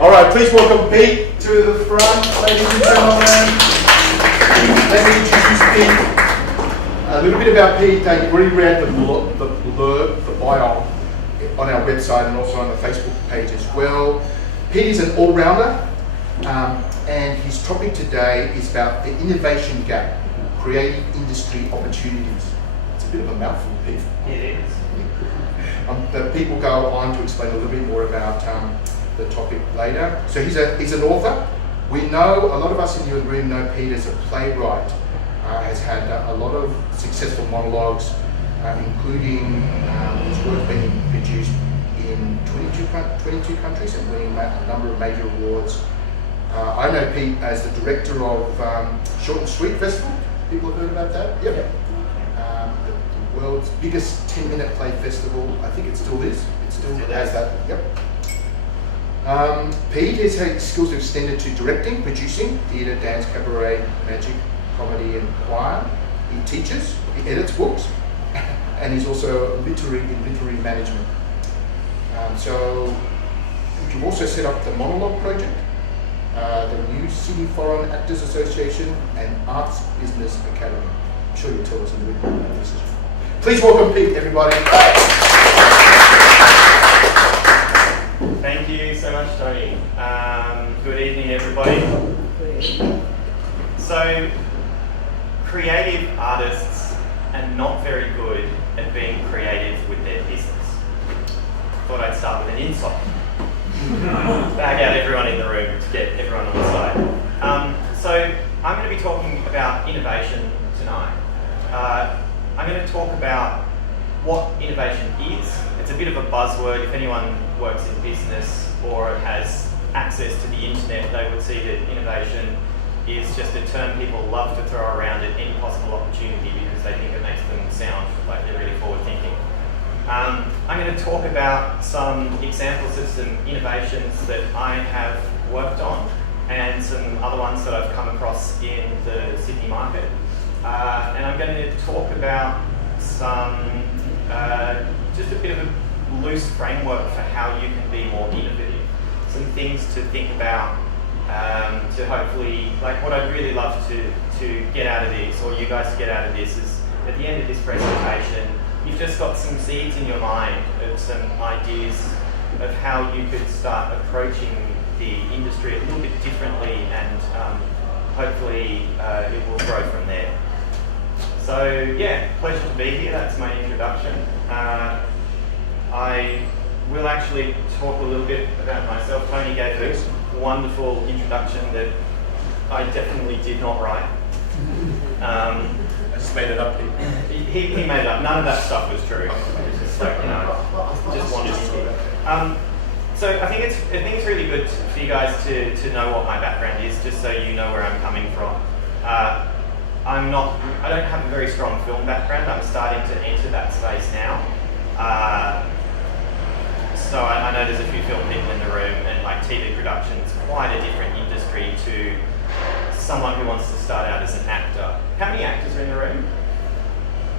All right, please welcome Pete to the front, ladies and gentlemen. Let me introduce Pete. A little bit about Pete. You've already read the blurb, the bio on our website and also on the Facebook page as well. Pete is an all-rounder, and his topic today is about the innovation gap, creative industry opportunities. It's a bit of a mouthful, Pete. It is. But Pete will go on to explain a little bit more about the topic later. So he's an author. We know, a lot of us in the room know Pete as a playwright. Has had a lot of successful monologues, including his work being produced in 22 countries and winning a number of major awards. I know Pete as the director of Short and Sweet Festival. People have heard about that? Yep. The world's biggest 10-minute play festival. I think it still is. It still has that. Yep. Pete has had skills extended to directing, producing, theatre, dance, cabaret, magic, comedy and choir. He teaches, he edits books, and he's also in literary management. So you've also set up the Monologue Project, the New Sydney Foreign Actors Association, and Arts Business Academy. I'm sure you'll tell us a little bit more about this. Please welcome Pete, everybody. Thank you so much, Tony. Good evening, everybody. So, creative artists are not very good at being creative with their business. Thought I'd start with an insult. Bag out everyone in the room to get everyone on the side. So, I'm going to be talking about innovation tonight. I'm going to talk about what innovation is. It's a bit of a buzzword. If anyone works in business or has access to the internet, they would see that innovation is just a term people love to throw around at any possible opportunity because they think it makes them sound like they're really forward thinking. I'm going to talk about some examples of some innovations that I have worked on and some other ones that I've come across in the Sydney market. And I'm going to talk about some, just a bit of a loose framework for how you can be more innovative. Some things to think about, to hopefully, like what I'd really love to get out of this, or you guys to get out of this, is at the end of this presentation, you've just got some seeds in your mind of some ideas of how you could start approaching the industry a little bit differently, and hopefully it will grow from there. So yeah, pleasure to be here. That's my introduction. I will actually talk a little bit about myself. Tony gave a wonderful introduction that I definitely did not write. I just made it up. He made it up. None of that stuff was true. It was just like, just wanted to. So I think it's really good for you guys to know what my background is, just so you know where I'm coming from. I don't have a very strong film background. I'm starting to enter that space now. So I know there's a few film people in the room, and like TV production's quite a different industry to someone who wants to start out as an actor. How many actors are in the room?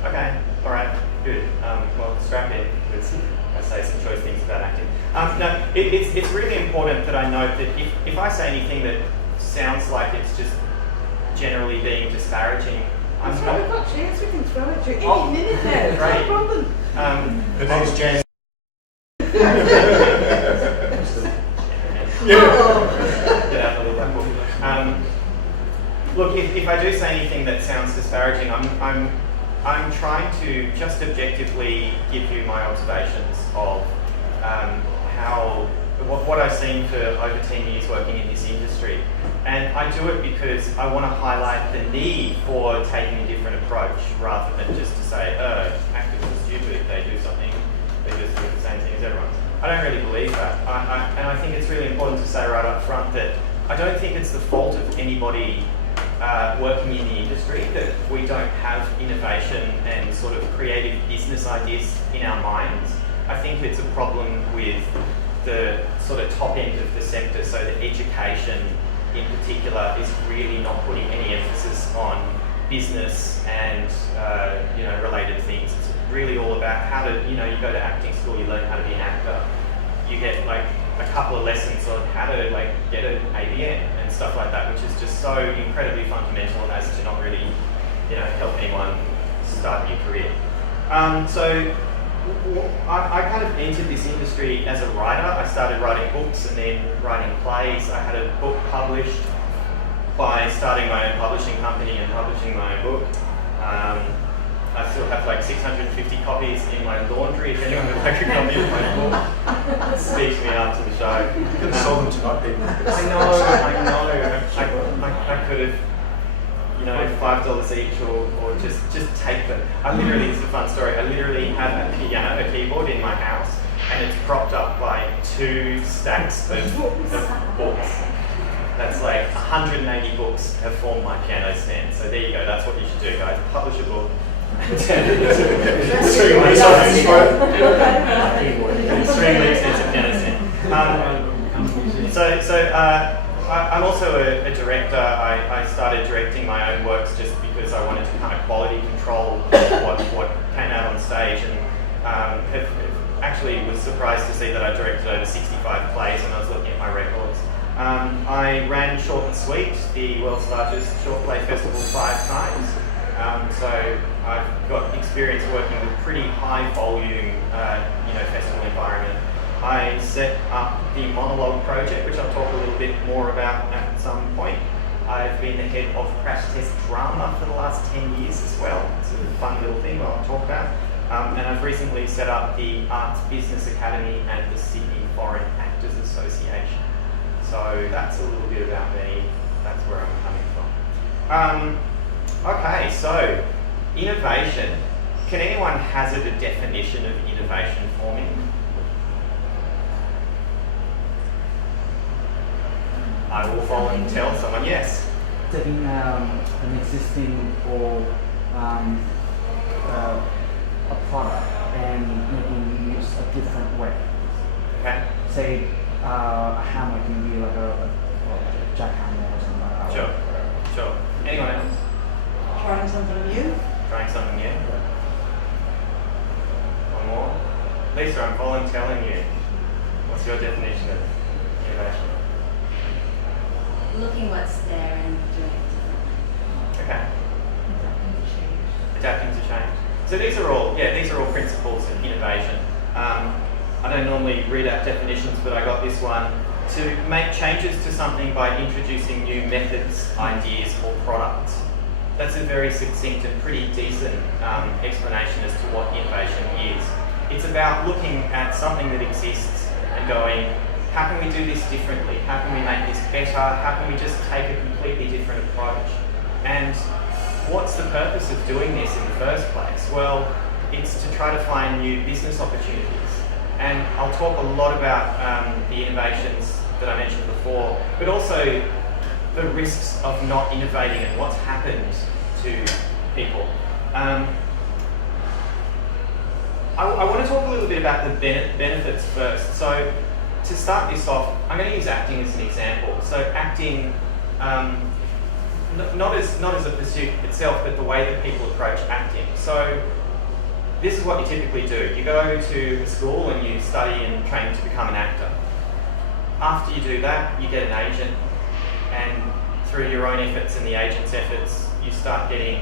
Okay, all right, good. Well, strap in, because I say some choice things about acting. No, it's really important that I note that if I say anything that sounds like it's just generally being disparaging, We've got chairs we can throw at you any minute now. Great. No problem. Her name's Jan. Look, if I do say anything that sounds disparaging, I'm trying to just objectively give you my observations of what I've seen for over 10 years working in this industry. And I do it because I want to highlight the need for taking a different approach, rather than just to say, actors are stupid if they do something, they just do the same thing as everyone. I don't really believe that. And I think it's really important to say right up front that I don't think it's the fault of anybody working in the industry that we don't have innovation and sort of creative business ideas in our minds. I think it's a problem with the sort of top end of the sector, so that education in particular is really not putting any emphasis on business and related things. It's really all about how to, you go to acting school, you learn how to be an actor. You get like a couple of lessons on how to like get an ABN and stuff like that, which is just so incredibly fundamental as to not really, help anyone start a new career. So I kind of entered this industry as a writer. I started writing books and then writing plays. I had a book published by starting my own publishing company and publishing my own book. I still have like 650 copies in my laundry. If anyone would like a copy of my book, speak to me after the show. You can sell them tonight, people. I know. I could have, $5 each or just take them. This is a fun story. I literally have a keyboard in my house, and it's propped up by 2 stacks of books. That's like 180 books have formed my piano stand. So there you go. That's what you should do, guys. Publish a book. Extremely expensive piano stand. I'm also a director. I started directing my own works just because I wanted to kind of quality control what came out on stage, and actually was surprised to see that I directed over 65 plays when I was looking at my records. I ran Short and Sweet, the world's largest short play festival, 5 times. So I've got experience working with pretty high volume, festival environment. I set up the Monologue Project, which I'll talk a little bit more about at some point. I've been the head of Crash Test Drama for the last 10 years as well. It's a fun little thing I'll talk about. And I've recently set up the Arts Business Academy and the Sydney Foreign Actors Association. So that's a little bit about me. That's where I'm coming from. Okay, so innovation. Can anyone hazard a definition of innovation for me? I will follow and tell someone, yes. Taking an existing or a product and making use a different way. Okay. Say a hammer can be like a jackhammer or something like that. Sure. Anyone else? Trying something new. Trying something new? One more? Lisa, I'm volunteering you. What's your definition of innovation? Looking what's there and doing it. Okay. Adapting to change. So these are all principles of innovation. I don't normally read out definitions, but I got this one. To make changes to something by introducing new methods, ideas, or products. That's a very succinct and pretty decent explanation as to what innovation is. It's about looking at something that exists and going, how can we do this differently? How can we make this better? How can we just take a completely different approach? And what's the purpose of doing this in the first place? Well, it's to try to find new business opportunities. And I'll talk a lot about the innovations that I mentioned before, but also the risks of not innovating and what's happened to people. I want to talk a little bit about the benefits first. So to start this off, I'm going to use acting as an example. So acting, not as a pursuit itself, but the way that people approach acting. So this is what you typically do. You go to school and you study and train to become an actor. After you do that, you get an agent, and through your own efforts and the agent's efforts, you start getting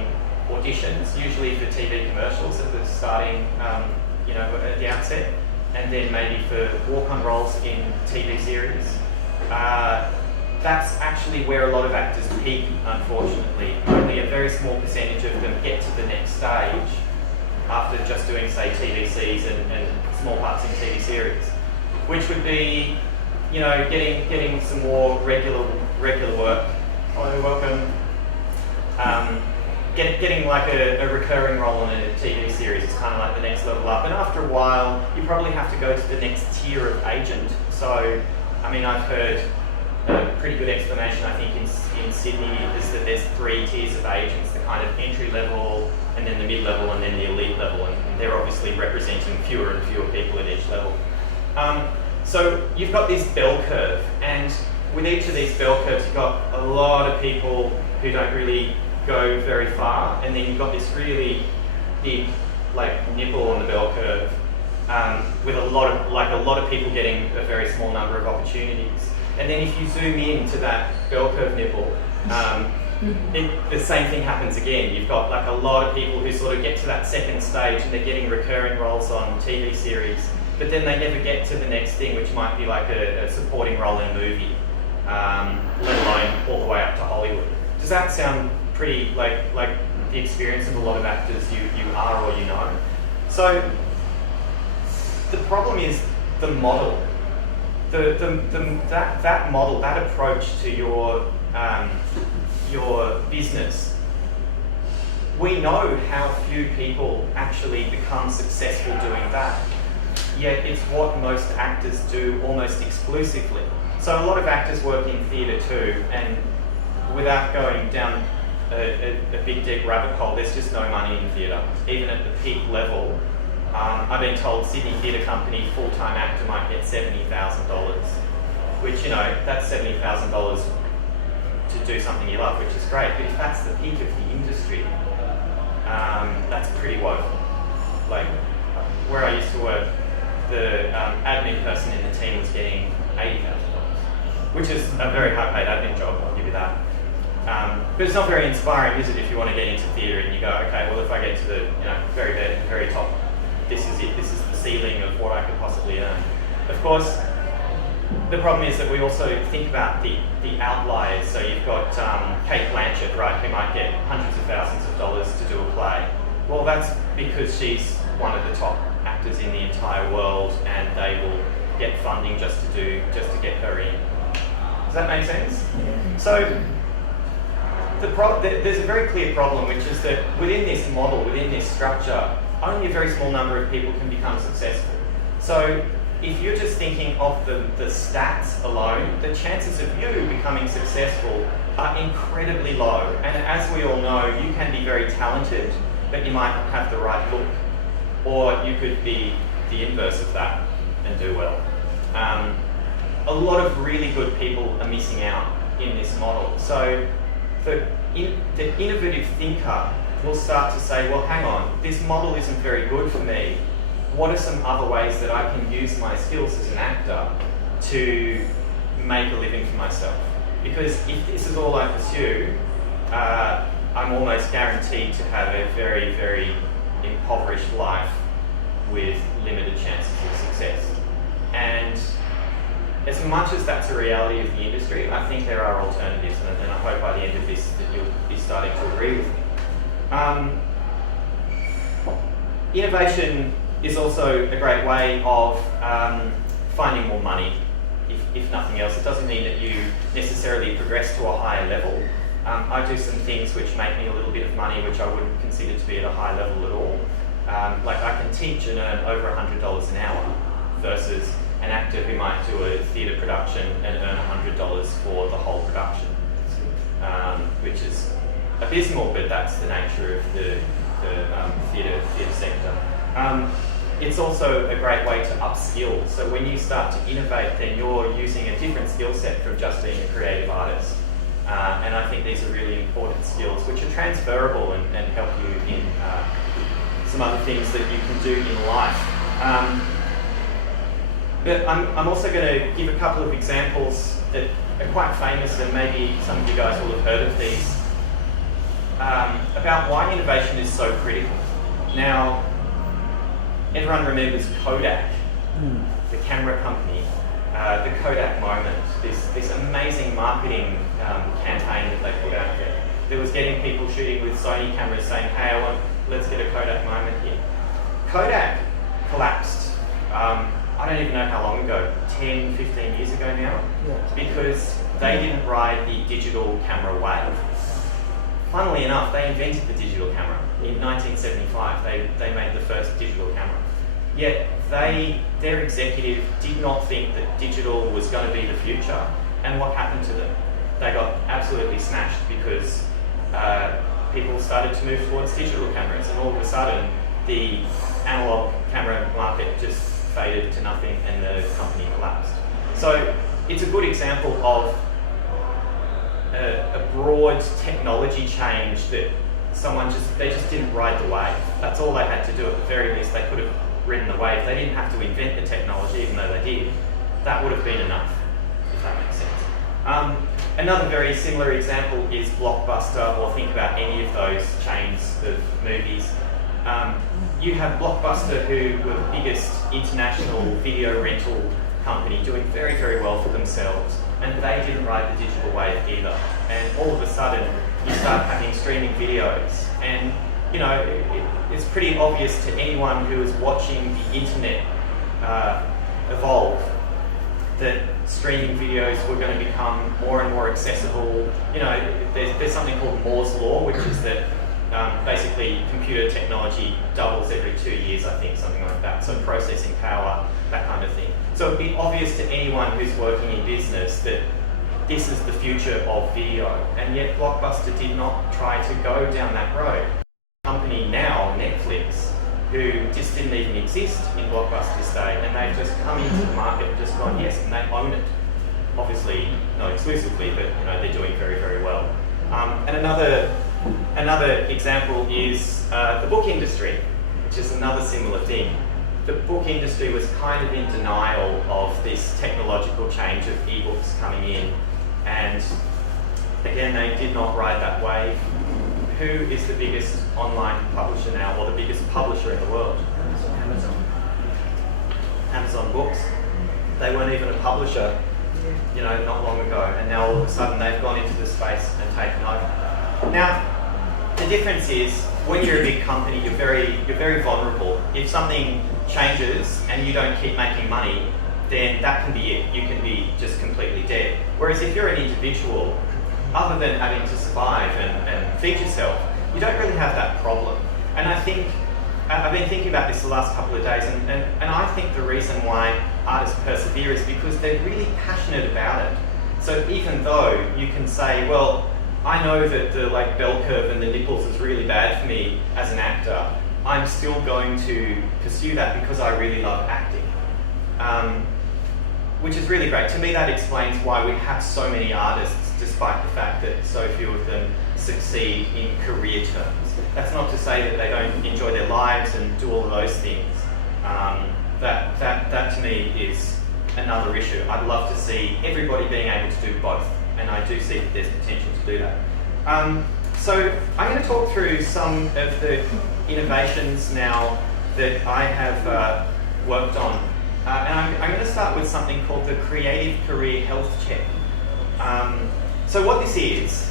auditions, usually for TV commercials at the starting, at the outset, and then maybe for walk-on roles in TV series. That's actually where a lot of actors peak, unfortunately. Only a very small percentage of them get to the next stage after just doing, say, TVCs and small parts in TV series, which would be, getting some more regular work. Hello, welcome. Getting like a recurring role in a TV series is kind of like the next level up. And after a while, you probably have to go to the next tier of agent. So, I've heard a pretty good explanation, I think, in Sydney, is that there's 3 tiers of agents, the kind of entry level, and then the mid-level, and then the elite level. And they're obviously representing fewer and fewer people at each level. So you've got this bell curve, and with each of these bell curves, you've got a lot of people who don't really go very far, and then you've got this really big nipple on the bell curve, with a lot of people getting a very small number of opportunities. And then if you zoom in to that bell curve nipple, the same thing happens again. You've got like a lot of people who sort of get to that second stage and they're getting recurring roles on TV series, but then they never get to the next thing, which might be like a supporting role in a movie, let alone all the way up to Hollywood. Does that sound pretty like the experience of a lot of actors you are or you know? So the problem is the model. That model, that approach to your business, we know how few people actually become successful doing that. Yet it's what most actors do almost exclusively. So a lot of actors work in theatre too, and without going down a big deep rabbit hole, there's just no money in theatre. Even at the peak level, I've been told Sydney Theatre Company full-time actor might get $70,000, which, you know, that's $70,000 to do something you love, which is great, but if that's the peak of the industry, that's pretty woeful. Like, where I used to work, the admin person in the team was getting $80,000, which is a very high-paid admin job, I'll give you that. But it's not very inspiring, is it, if you want to get into theatre and you go, okay, well, if I get to the very top, this is it, this is the ceiling of what I could possibly earn. Of course, the problem is that we also think about the outliers. So you've got Kate Blanchett, right, who might get hundreds of thousands of dollars to do a play. Well, that's because she's one of the top actors in the entire world, and they will get funding just to get her in. Does that make sense? So there's a very clear problem, which is that within this model, within this structure, only a very small number of people can become successful. So if you're just thinking of the stats alone, the chances of you becoming successful are incredibly low. And as we all know, you can be very talented, but you might not have the right look. Or you could be the inverse of that and do well. A lot of really good people are missing out in this model. So the innovative thinker will start to say, well, hang on, this model isn't very good for me. What are some other ways that I can use my skills as an actor to make a living for myself? Because if this is all I pursue, I'm almost guaranteed to have a very, very impoverished life with limited chances of success. And as much as that's a reality of the industry, I think there are alternatives, and I hope by the end of this that you'll be starting to agree with me. Innovation is also a great way of finding more money, if nothing else. It doesn't mean that you necessarily progress to a higher level. I do some things which make me a little bit of money, which I wouldn't consider to be at a high level at all. Like I can teach and earn over $100 an hour versus an actor who might do a theatre production and earn $100 for the whole production, which is abysmal, but that's the nature of the theatre sector. It's also a great way to upskill. So when you start to innovate, then you're using a different skill set from just being a creative artist. And I think these are really important skills which are transferable and help you in some other things that you can do in life. But I'm also going to give a couple of examples that are quite famous, and maybe some of you guys will have heard of these, about why innovation is so critical. Now, everyone remembers Kodak, the camera company, the Kodak moment, this amazing marketing campaign that they put out there. That was getting people shooting with Sony cameras saying, hey, let's get a Kodak moment here. Kodak collapsed, I don't even know how long ago, 10, 15 years ago now, because they didn't ride the digital camera wave. Funnily enough, they invented the digital camera. In 1975, they made the first digital camera. Yet their executive did not think that digital was going to be the future. And what happened to them? They got absolutely smashed because people started to move towards digital cameras, and all of a sudden the analog camera market just faded to nothing and the company collapsed. So it's a good example of a broad technology change that they just didn't ride the wave. That's all they had to do. At the very least, they could have ridden the wave. They didn't have to invent the technology, even though they did. That would have been enough, if that makes sense. Another very similar example is Blockbuster, or think about any of those chains of movies. You have Blockbuster, who were the biggest international video rental company, doing very, very well for themselves, and they didn't ride the digital wave either. And all of a sudden, you start having streaming videos, and you know, it's pretty obvious to anyone who is watching the internet evolve that streaming videos were going to become more and more accessible. You know, there's something called Moore's Law, which is that basically computer technology doubles every 2 years, I think, something like that. So processing power, that kind of thing. So it'd be obvious to anyone who's working in business that this is the future of video, and yet Blockbuster did not try to go down that road. The company now, Netflix, who just didn't even exist in Blockbuster's day, and they've just come into the market and just gone, yes, and they own it. Obviously, not exclusively, but you know, they're doing very, very well. And another example is the book industry, which is another similar thing. The book industry was kind of in denial of this technological change of ebooks coming in, and again, they did not ride that wave. Who is the biggest online publisher now, or the biggest publisher in the world? Amazon Books. They weren't even a publisher, you know, not long ago, and now all of a sudden they've gone into the space and taken over. Now, the difference is when you're a big company, you're very vulnerable. If something changes and you don't keep making money, then that can be it. You can be just completely dead. Whereas if you're an individual, other than having to survive and feed yourself, you don't really have that problem. And I think, I've been thinking about this the last couple of days, and I think the reason why artists persevere is because they're really passionate about it. So even though you can say, well, I know that the bell curve and the nipples is really bad for me as an actor, I'm still going to pursue that because I really love acting. Which is really great. To me, that explains why we have so many artists, despite the fact that so few of them succeed in career terms. That's not to say that they don't enjoy their lives and do all of those things. That to me is another issue. I'd love to see everybody being able to do both, and I do see that there's potential to do that. So I'm going to talk through some of the innovations now that I have worked on. And I'm going to start with something called the Creative Career Health Check. So what this is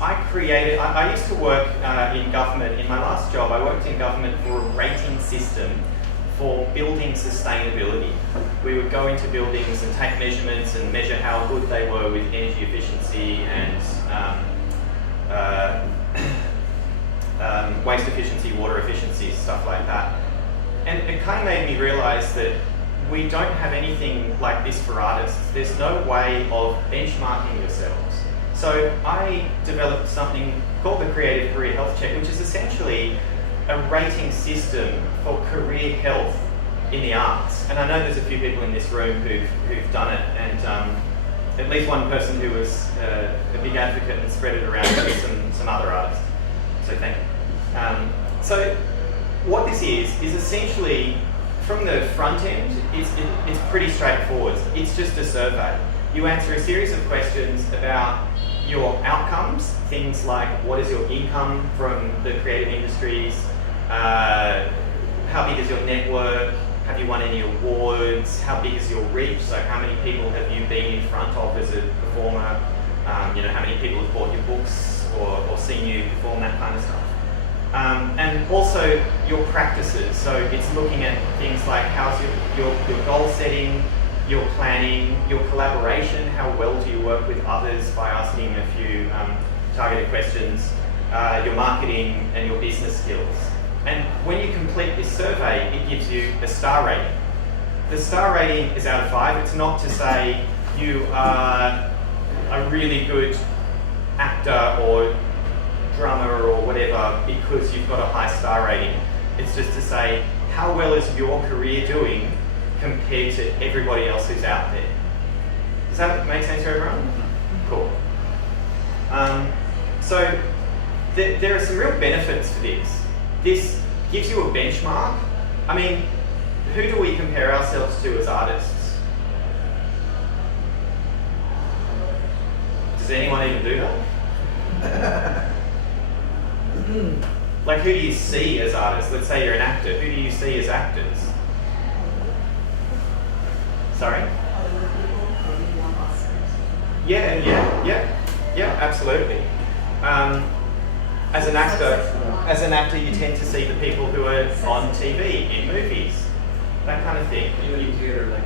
I used to work in government. In my last job, I worked in government for a rating system for building sustainability. We would go into buildings and take measurements and measure how good they were with energy efficiency and waste efficiency, water efficiency, stuff like that. And it kind of made me realize that we don't have anything like this for artists. There's no way of benchmarking yourselves. So I developed something called the Creative Career Health Check, which is essentially a rating system for career health in the arts. And I know there's a few people in this room who've done it, and at least one person who was a big advocate and spread it around to some other artists. So thank you. So what this is essentially, from the front end, it's pretty straightforward. It's just a survey. You answer a series of questions about your outcomes, things like what is your income from the creative industries, how big is your network, have you won any awards, how big is your reach, so how many people have you been in front of as a performer, how many people have bought your books or seen you perform, that kind of stuff. And also your practices, so it's looking at things like how's your goal setting, your planning, your collaboration, how well do you work with others by asking a few targeted questions, your marketing and your business skills. And when you complete this survey, it gives you a star rating. The star rating is out of 5. It's not to say you are a really good actor or drummer or whatever because you've got a high star rating. It's just to say, how well is your career doing compared to everybody else who's out there? Does that make sense to everyone? Cool. So there are some real benefits to this. This gives you a benchmark. I mean, who do we compare ourselves to as artists? Does anyone even do that? Like, who do you see as artists? Let's say you're an actor. Who do you see as actors? Sorry? Yeah, absolutely. As an actor, you tend to see the people who are on TV, in movies, that kind of thing. Even in theatre, like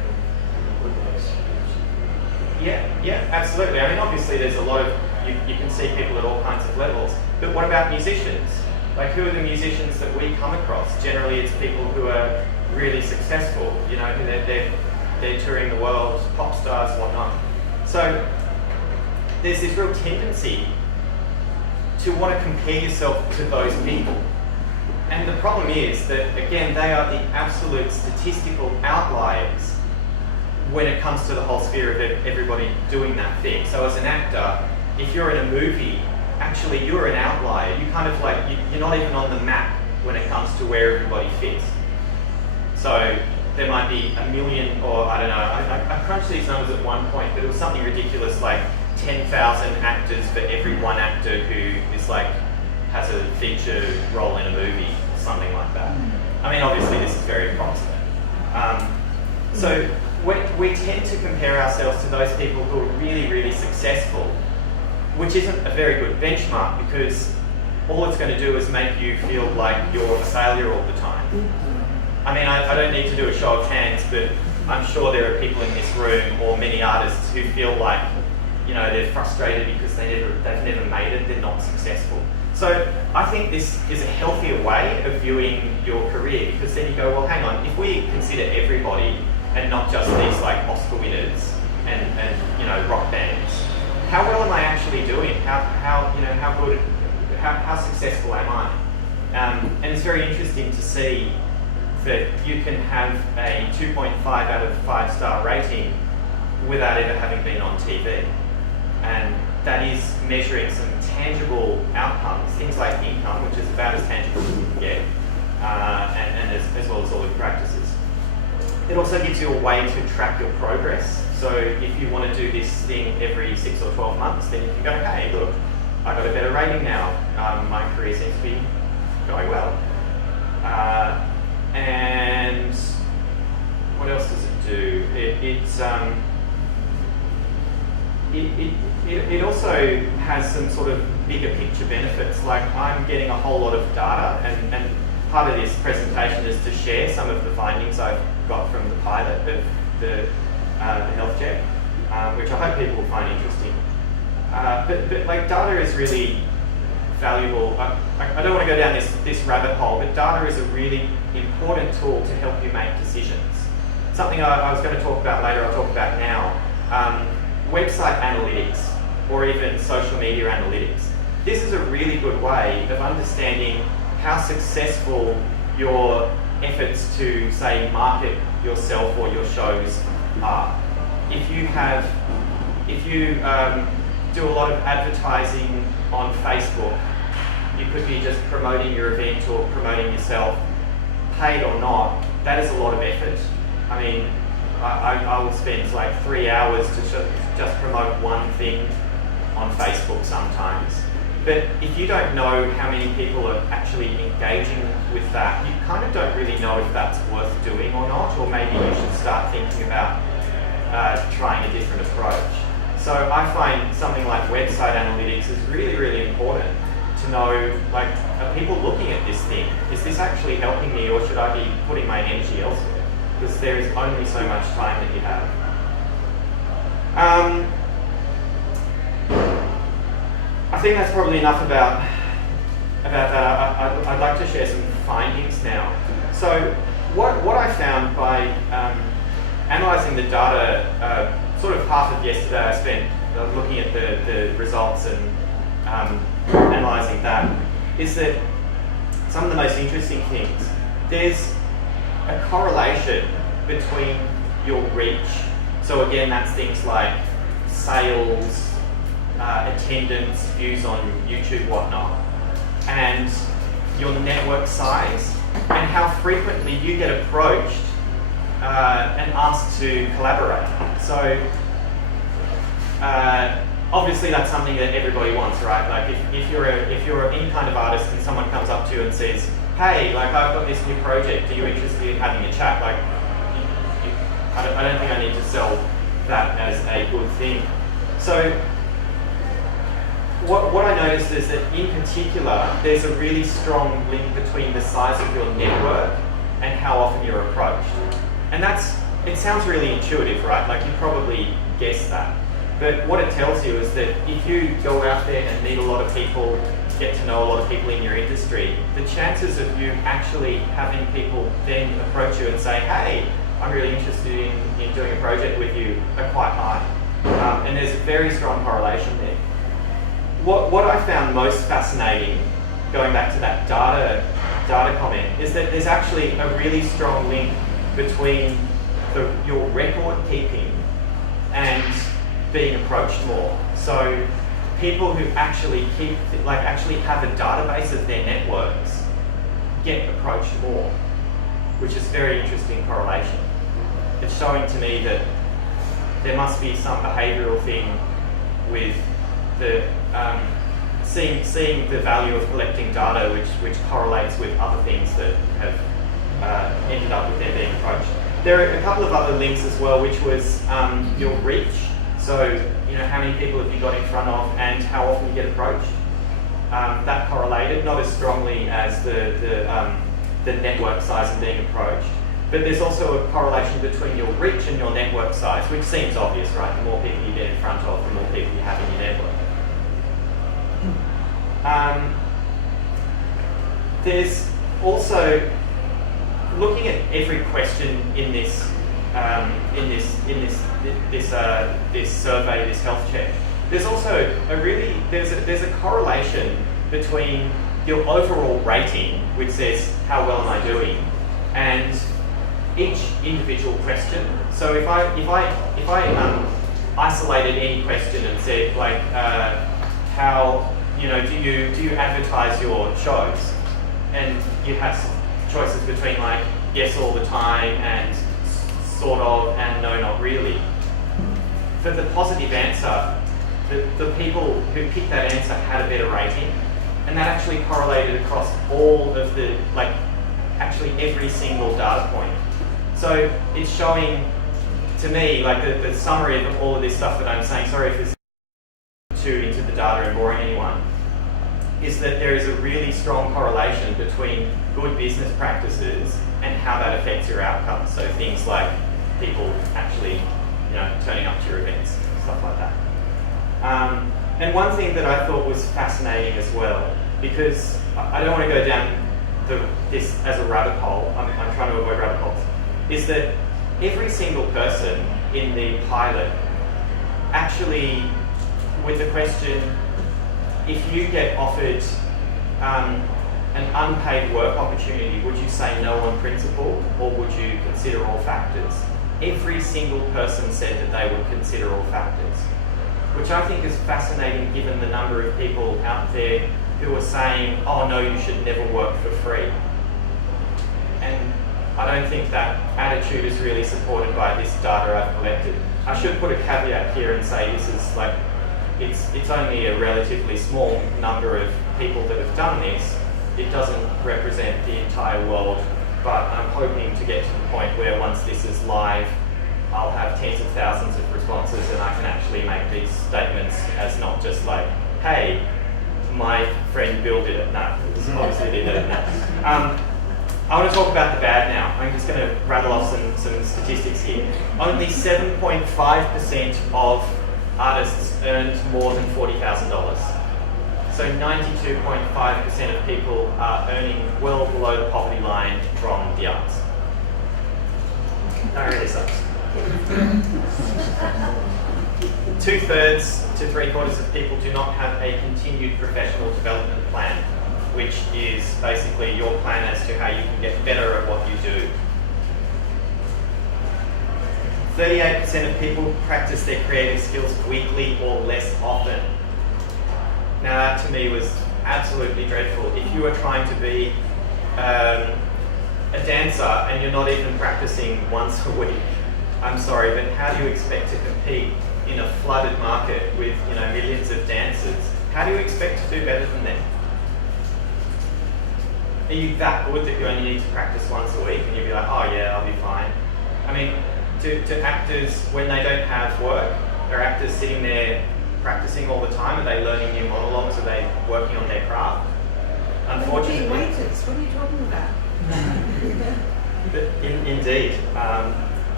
Yeah, absolutely. I mean, obviously, there's a lot of you can see people at all kinds of levels. But what about musicians? Like, who are the musicians that we come across? Generally, it's people who are really successful. You know, they're touring the world, pop stars, whatnot. So there's this real tendency to want to compare yourself to those people. And the problem is that, again, they are the absolute statistical outliers when it comes to the whole sphere of everybody doing that thing. So as an actor, if you're in a movie, actually you're an outlier. You kind of like, you're not even on the map when it comes to where everybody fits. So there might be 1 million, or I don't know, I crunched these numbers at one point, but it was something ridiculous like 10,000 actors for every one actor who is like, has a feature role in a movie, something like that. I mean, obviously this is very approximate. So we tend to compare ourselves to those people who are really, really successful, which isn't a very good benchmark, because all it's going to do is make you feel like you're a failure all the time. I mean, I don't need to do a show of hands, but I'm sure there are people in this room, or many artists, who feel like, you know, they're frustrated because they've never made it, they're not successful. So I think this is a healthier way of viewing your career, because then you go, well, hang on, if we consider everybody and not just these like Oscar winners and you know, rock bands, how well am I actually doing? How successful am I? And it's very interesting to see that you can have a 2.5 out of 5-star rating without ever having been on TV. And that is measuring some tangible outcomes, things like income, which is about as tangible as you can get, and as well as all the practices. It also gives you a way to track your progress. So if you want to do this thing every 6 or 12 months, then you can go, hey, look, I got a better rating now. My career seems to be going well. And what else does it do? It also has some sort of bigger picture benefits. Like, I'm getting a whole lot of data, and part of this presentation is to share some of the findings I've got from the pilot of the health check, which I hope people will find interesting. But like, data is really valuable. I don't want to go down this rabbit hole, but data is a really important tool to help you make decisions. Something I was going to talk about later, I'll talk about now. Website analytics, or even social media analytics. This is a really good way of understanding how successful your efforts to, say, market yourself or your shows are. If you do a lot of advertising on Facebook, you could be just promoting your event or promoting yourself, paid or not. That is a lot of effort. I mean, I will spend like 3 hours to just promote one thing on Facebook sometimes. But if you don't know how many people are actually engaging with that, you kind of don't really know if that's worth doing or not, or maybe you should start thinking about trying a different approach. So I find something like website analytics is really, really important to know, like, are people looking at this thing? Is this actually helping me, or should I be putting my energy elsewhere? Because there is only so much time that you have. I think that's probably enough about that. I'd like to share some findings now. So what I found by analysing the data, sort of half of yesterday I spent looking at the results and analysing that, is that some of the most interesting things, there's a correlation between your reach. So again, that's things like sales, attendance, views on YouTube, whatnot, and your network size, and how frequently you get approached and asked to collaborate. So obviously that's something that everybody wants, right? Like if you're any kind of artist and someone comes up to you and says, hey, like I've got this new project, are you interested in having a chat? Like, I don't think I need to sell that as a good thing. So what I noticed is that in particular, there's a really strong link between the size of your network and how often you're approached. And it sounds really intuitive, right? Like you probably guessed that. But what it tells you is that if you go out there and meet a lot of people, get to know a lot of people in your industry, the chances of you actually having people then approach you and say, hey, I'm really interested in doing a project with you are quite high. And there's a very strong correlation there. What I found most fascinating, going back to that data comment, is that there's actually a really strong link between your record keeping and being approached more. So people who actually actually have a database of their networks get approached more, which is a very interesting correlation. It's showing to me that there must be some behavioural thing with the seeing the value of collecting data, which correlates with other things that have ended up with them being approached. There are a couple of other links as well, which was your reach. So, how many people have you got in front of and how often you get approached? That correlated, not as strongly as the network size and being approached. But there's also a correlation between your reach and your network size, which seems obvious, right? The more people you get in front of, the more people you have in your network. There's also, looking at every question in this survey, this health check, there's also there's a correlation between your overall rating, which says how well am I doing, and each individual question. So if I isolated any question and said like how do you advertise your shows, and you have choices between like yes all the time and sort of and no not really. For the positive answer, the people who picked that answer had a better rating, and that actually correlated across all of the actually every single data point. So it's showing to me like the summary of all of this stuff that I'm saying, sorry if this is too into the data and boring anyone, is that there is a really strong correlation between good business practices and how that affects your outcomes. So things like people actually turning up to your events, stuff like that. And one thing that I thought was fascinating as well, because I don't want to go down this as a rabbit hole, I'm trying to avoid rabbit holes, is that every single person in the pilot actually, with the question, if you get offered an unpaid work opportunity, would you say no on principle, or would you consider all factors? Every single person said that they would consider all factors, which I think is fascinating given the number of people out there who are saying, oh no, you should never work for free. And I don't think that attitude is really supported by this data I've collected. I should put a caveat here and say this is like, it's only a relatively small number of people that have done this. It doesn't represent the entire world, but I'm hoping to get to the point where once this is live, I'll have tens of thousands of responses and I can actually make these statements as not just like, hey, my friend Bill did it. No, obviously did it. No. I want to talk about the bad now. I'm just going to rattle off some statistics here. Only 7.5% of artists earned more than $40,000. So 92.5% of people are earning well below the poverty line from the arts. That really sucks. 2/3 to 3/4 of people do not have a continued professional development plan, which is basically your plan as to how you can get better at what you do. 38% of people practice their creative skills weekly or less often. Now that to me was absolutely dreadful. If you are trying to be a a dancer and you're not even practicing once a week, I'm sorry, but how do you expect to compete in a flooded market with millions of dancers? How do you expect to do better than them? Are you that good that you only need to practice once a week and you'll be like, oh yeah, I'll be fine? I mean, do actors, when they don't have work, are actors sitting there practicing all the time? Are they learning new monologues? Are they working on their craft? Unfortunately. Waiters, what are you talking about? Indeed.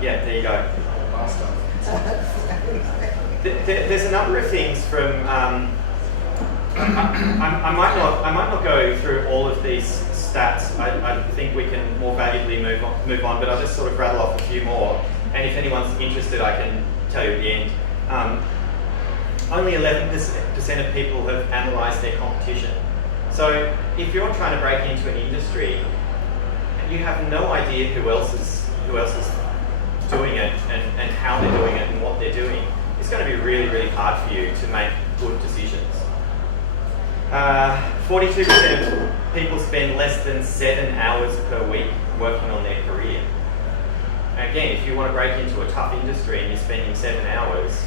Yeah, there you go. There's a number of things from. I might not go through all of these stats. I think we can more valuably move on, but I'll just sort of rattle off a few more. And if anyone's interested, I can tell you at the end. Only 11% of people have analysed their competition. So if you're trying to break into an industry, you have no idea who else is doing it and how they're doing it and what they're doing. It's going to be really, really hard for you to make good decisions. 42% of people spend less than 7 hours per week working on their career. Again, if you want to break into a tough industry and you're spending 7 hours,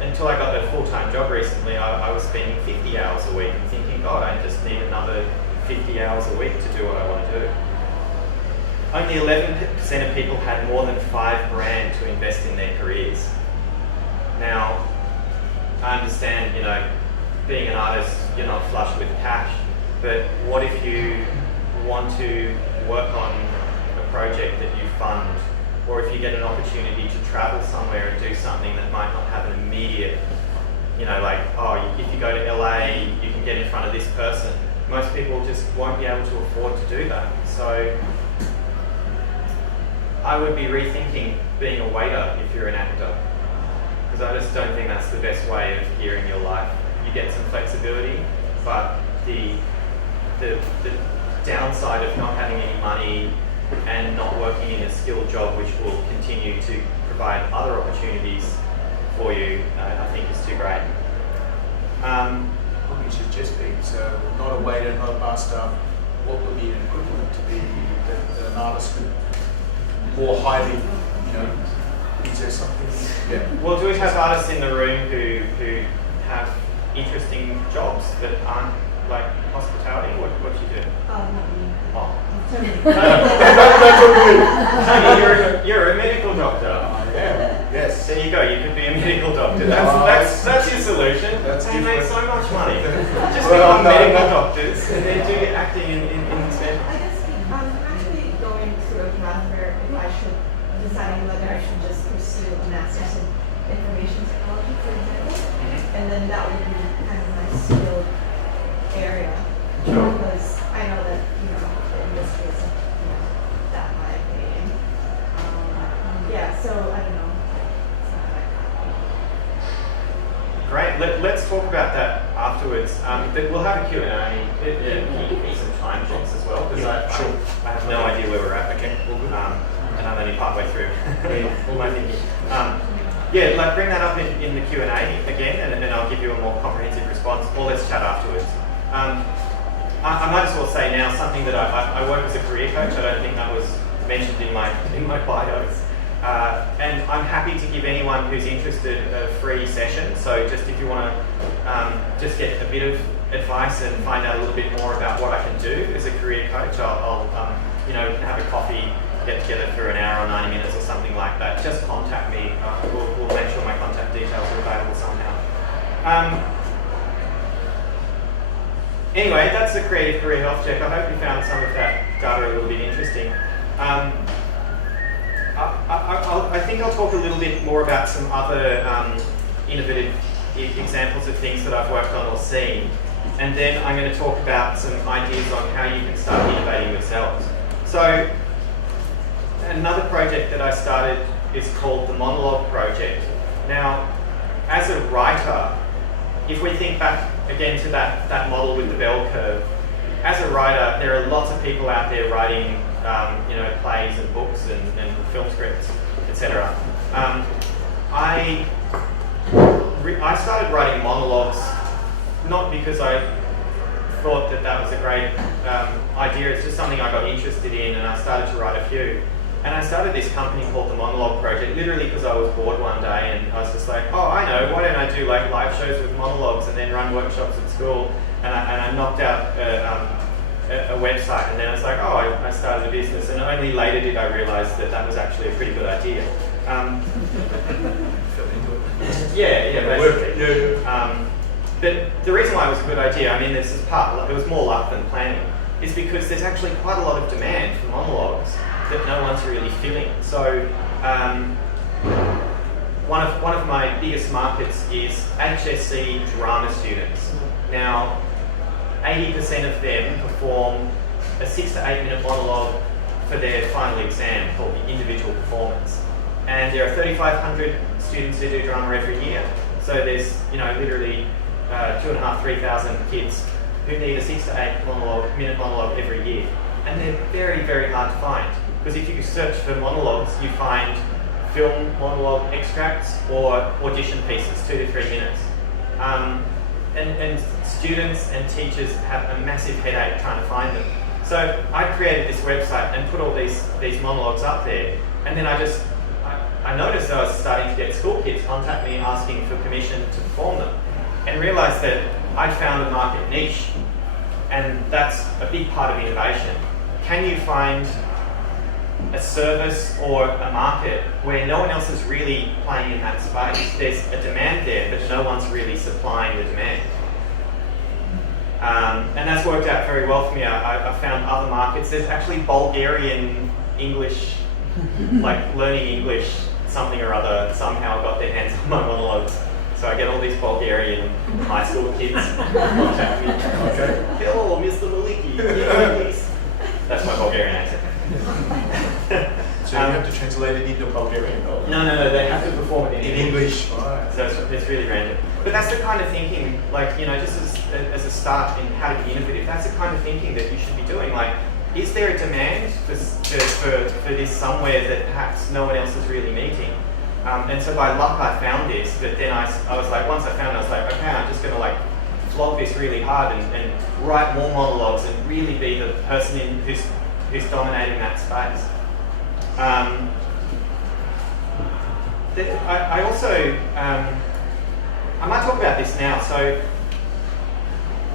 until I got a full-time job recently, I was spending 50 hours a week and thinking, God, I just need another 50 hours a week to do what I want to do. Only 11% of people had more than $5,000 to invest in their careers. Now, I understand, being an artist, you're not flush with cash, but what if you want to work on a project that you fund, or if you get an opportunity to travel somewhere and do something that might not have an immediate, if you go to LA, you can get in front of this person. Most people just won't be able to afford to do that. So I would be rethinking being a waiter if you're an actor, because I just don't think that's the best way of gearing your life. You get some flexibility, but the downside of not having any money and not working in a skilled job which will continue to provide other opportunities for you, I think is too great. What you suggest being, so not a waiter, not a bar staff, what would be an equivalent to be that an artist could more highly, is there something? Yeah. Well, do we have artists in the room who have interesting jobs that aren't like hospitality? What do you do? Not me. Oh. Totally. You're a medical doctor. Yeah. Yes. There you go. You could be a medical doctor. That's your solution. That's they make so much money. Just Well, become medical doctors and then do acting in instead. I guess I'm actually going through a path where if I should deciding whether I should just pursue a master's in information technology, for example, and then that would be kind of my skilled area. Sure. Because I know that the industry is that high paying. So I don't know. It's not my Great. Let's talk about that afterwards. We'll have a Q&A. Can you give me some time checks as well? Because I have no idea where we're at. Okay. And I'm only partway through all my thinking. Bring that up in the Q&A again, and then I'll give you a more comprehensive response, or let's chat afterwards. I might as well say now something that I work as a career coach. I don't think that was mentioned in my bios. And I'm happy to give anyone who's interested a free session. So just if you want to just get a bit of advice and find out a little bit more about what I can do as a career coach, I'll have a coffee, get together for an hour or 90 minutes or something like that. Just contact me. We'll make sure my contact details are available somehow. Anyway, that's the Creative Career Health Check. I hope you found some of that data a little bit interesting. I think I'll talk a little bit more about some other innovative examples of things that I've worked on or seen. And then I'm going to talk about some ideas on how you can start innovating yourselves. So, another project that I started is called the Monologue Project. Now, as a writer, if we think back again to that model with the bell curve, as a writer, there are lots of people out there writing plays and books and film scripts, etc. I started writing monologues not because I thought that was a great idea. It's just something I got interested in, and I started to write a few. And I started this company called the Monologue Project, literally because I was bored one day, and I was just like, oh, I know, why don't I do like live shows with monologues and then run workshops at school? And I knocked out a website, and then I was like, oh, I started a business, and only later did I realise that was actually a pretty good idea. Yeah, basically. But the reason why it was a good idea, I mean, this is part, it was more luck than planning, is because there's actually quite a lot of demand for monologues that no one's really filling. So one of my biggest markets is HSC drama students. Now, 80% of them perform a 6 to 8 minute monologue for their final exam called the individual performance. And there are 3,500 students who do drama every year. So there's, literally 2,500, 3,000 kids who need a 6 to 8 minute monologue every year. And they're very, very hard to find. Because if you search for monologues, you find film monologue extracts or audition pieces, 2 to 3 minutes. And students and teachers have a massive headache trying to find them. So I created this website and put all these monologues up there, and then I noticed that I was starting to get school kids contact me asking for permission to perform them, and realised that I'd found a market niche, and that's a big part of innovation. Can you find a service or a market where no one else is really playing in that space? There's a demand there, but no one's really supplying the demand. And that's worked out very well for me. I found other markets. There's actually Bulgarian English, like learning English, something or other, somehow got their hands on my monologues. So I get all these Bulgarian high school kids contact me. Okay. Hello, Mr. Malicki. Please. That's my Bulgarian accent. So you have to translate it into Bulgarian? Or? No, they have to perform it in English. Right. So it's really random. But that's the kind of thinking, like, just as a start in how to be innovative, that's the kind of thinking that you should be doing. Like, is there a demand for this somewhere that perhaps no one else is really meeting? And so by luck I found this, but then I was like, once I found it, I was like, okay, I'm just going to like flog this really hard and write more monologues and really be the person who's dominating that space. I also, I might talk about this now. So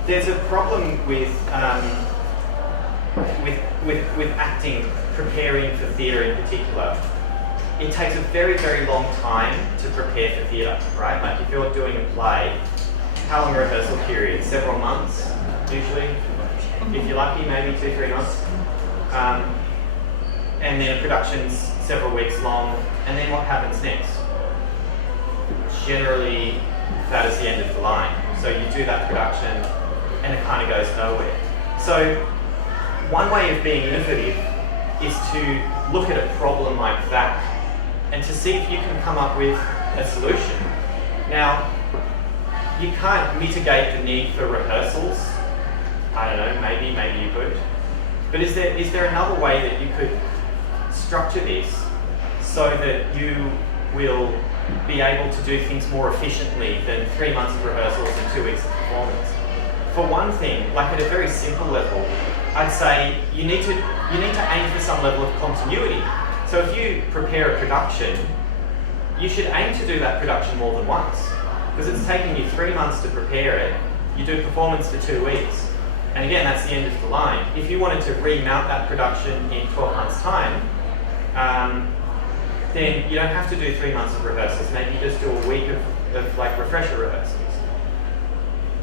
there's a problem with acting, preparing for theatre in particular. It takes a very, very long time to prepare for theatre, right? Like if you're doing a play, how long a rehearsal period? Several months, usually. If you're lucky, maybe 2-3 months. And then a production's several weeks long, and then what happens next? Generally, that is the end of the line. So you do that production, and it kind of goes nowhere. So one way of being innovative is to look at a problem like that, and to see if you can come up with a solution. Now, you can't mitigate the need for rehearsals. I don't know, maybe you could. But is there another way that you could structure this so that you will be able to do things more efficiently than 3 months of rehearsals and 2 weeks of performance? For one thing, like at a very simple level, I'd say you need to aim for some level of continuity. So if you prepare a production, you should aim to do that production more than once, because it's taking you 3 months to prepare it. You do performance for 2 weeks. And again, that's the end of the line. If you wanted to remount that production in 12 months' time, then you don't have to do 3 months of rehearsals. Maybe you just do a week of like refresher rehearsals.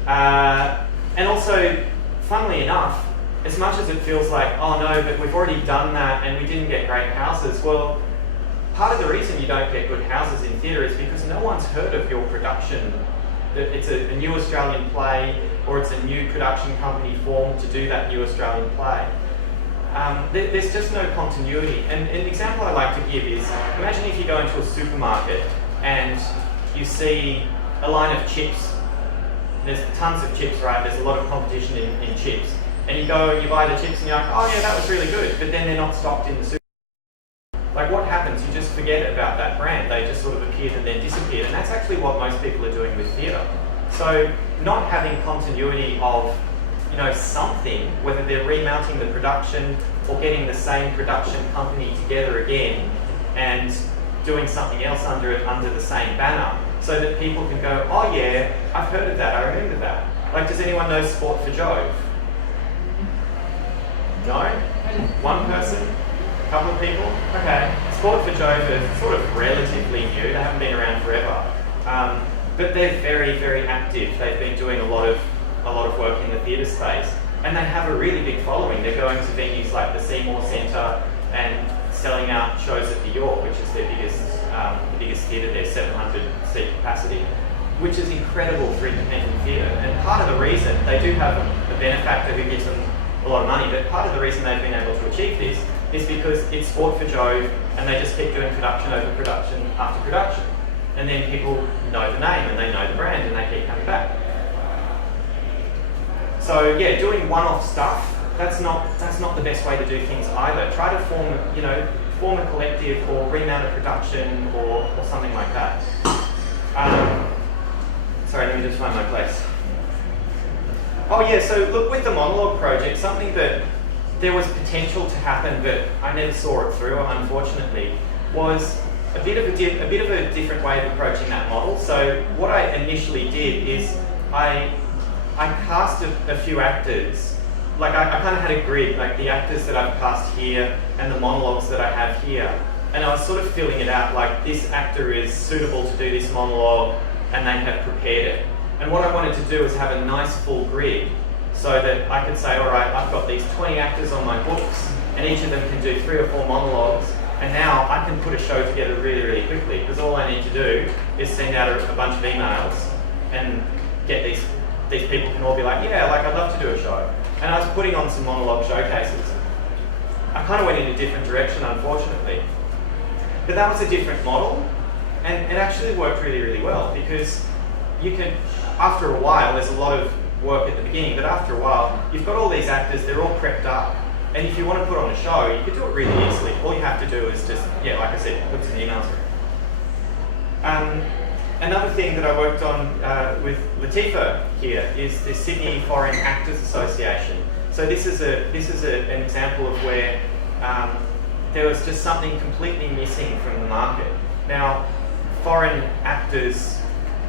And also, funnily enough, as much as it feels like, oh no, but we've already done that and we didn't get great houses, well, part of the reason you don't get good houses in theatre is because no one's heard of your production. It's a new Australian play, or it's a new production company formed to do that new Australian play. There's just no continuity. And an example I like to give is, imagine if you go into a supermarket and you see a line of chips. There's tons of chips, right? There's a lot of competition in chips. And you go and you buy the chips and you're like, oh yeah, that was really good, but then they're not stocked in the supermarket. Like what happens? You just forget about that brand. They just sort of appeared and then disappeared. And that's actually what most people are doing with theatre. So not having continuity of, something, whether they're remounting the production or getting the same production company together again and doing something else under the same banner, so that people can go, oh yeah, I've heard of that, I remember that. Like, does anyone know Sport for Jove? No? One person? A couple of people? Okay. Sport for Jove is sort of relatively new. They haven't been around forever. But they're very, very active. They've been doing a lot of work in the theatre space. And they have a really big following. They're going to venues like the Seymour Centre and selling out shows at the York, which is their biggest theatre there, 700 seat capacity, which is incredible for independent theatre. And part of the reason, they do have a benefactor who gives them a lot of money, but part of the reason they've been able to achieve this is because it's Sport for Jove, and they just keep doing production over production after production. And then people know the name and they know the brand and they keep coming back. So yeah, doing one-off stuff, that's not the best way to do things either. Try to form a collective or remount a production or something like that. Sorry, let me just find my place. Oh yeah, so look, with the Monologue Project, something that there was potential to happen, but I never saw it through, unfortunately, was a bit of a different way of approaching that model. So what I initially did is I cast a few actors. Like I kind of had a grid, like the actors that I've cast here and the monologues that I have here. And I was sort of filling it out, like this actor is suitable to do this monologue and they have prepared it. And what I wanted to do is have a nice full grid so that I could say, all right, I've got these 20 actors on my books and each of them can do 3 or 4 monologues. And now I can put a show together really, really quickly because all I need to do is send out a bunch of emails and get these people can all be like, yeah, like I'd love to do a show. And I was putting on some monologue showcases. I kind of went in a different direction, unfortunately. But that was a different model, and it actually worked really, really well because you can, after a while, there's a lot of work at the beginning, but after a while, you've got all these actors, they're all prepped up, and if you want to put on a show, you can do it really easily. All you have to do is just, yeah, like I said, put some emails through. Another thing that I worked on with Latifa here is the Sydney Foreign Actors Association. So this is an example of where there was just something completely missing from the market. Now, foreign actors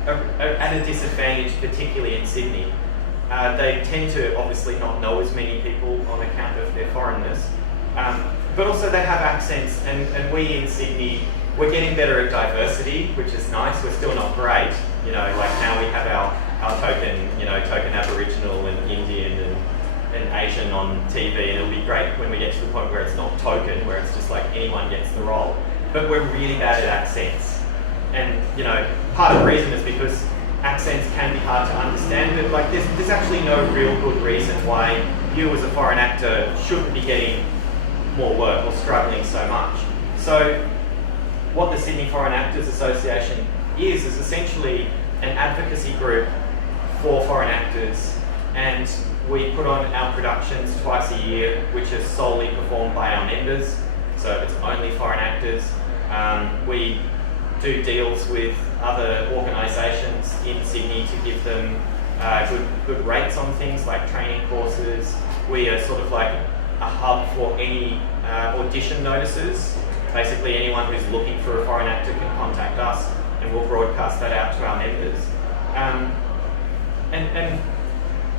are at a disadvantage, particularly in Sydney. They tend to obviously not know as many people on account of their foreignness, but also they have accents, and we in Sydney, we're getting better at diversity, which is nice. We're still not great, like now we have our token Aboriginal and Indian and Asian on TV, and it'll be great when we get to the point where it's not token, where it's just like anyone gets the role. But we're really bad at accents. And part of the reason is because accents can be hard to understand, but like there's actually no real good reason why you as a foreign actor shouldn't be getting more work or struggling so much. So what the Sydney Foreign Actors Association is essentially an advocacy group for foreign actors, and we put on our productions twice a year, which is solely performed by our members, so it's only foreign actors. We do deals with other organisations in Sydney to give them good rates on things like training courses. We are sort of like a hub for any audition notices. Basically anyone who's looking for a foreign actor can contact us and we'll broadcast that out to our members. And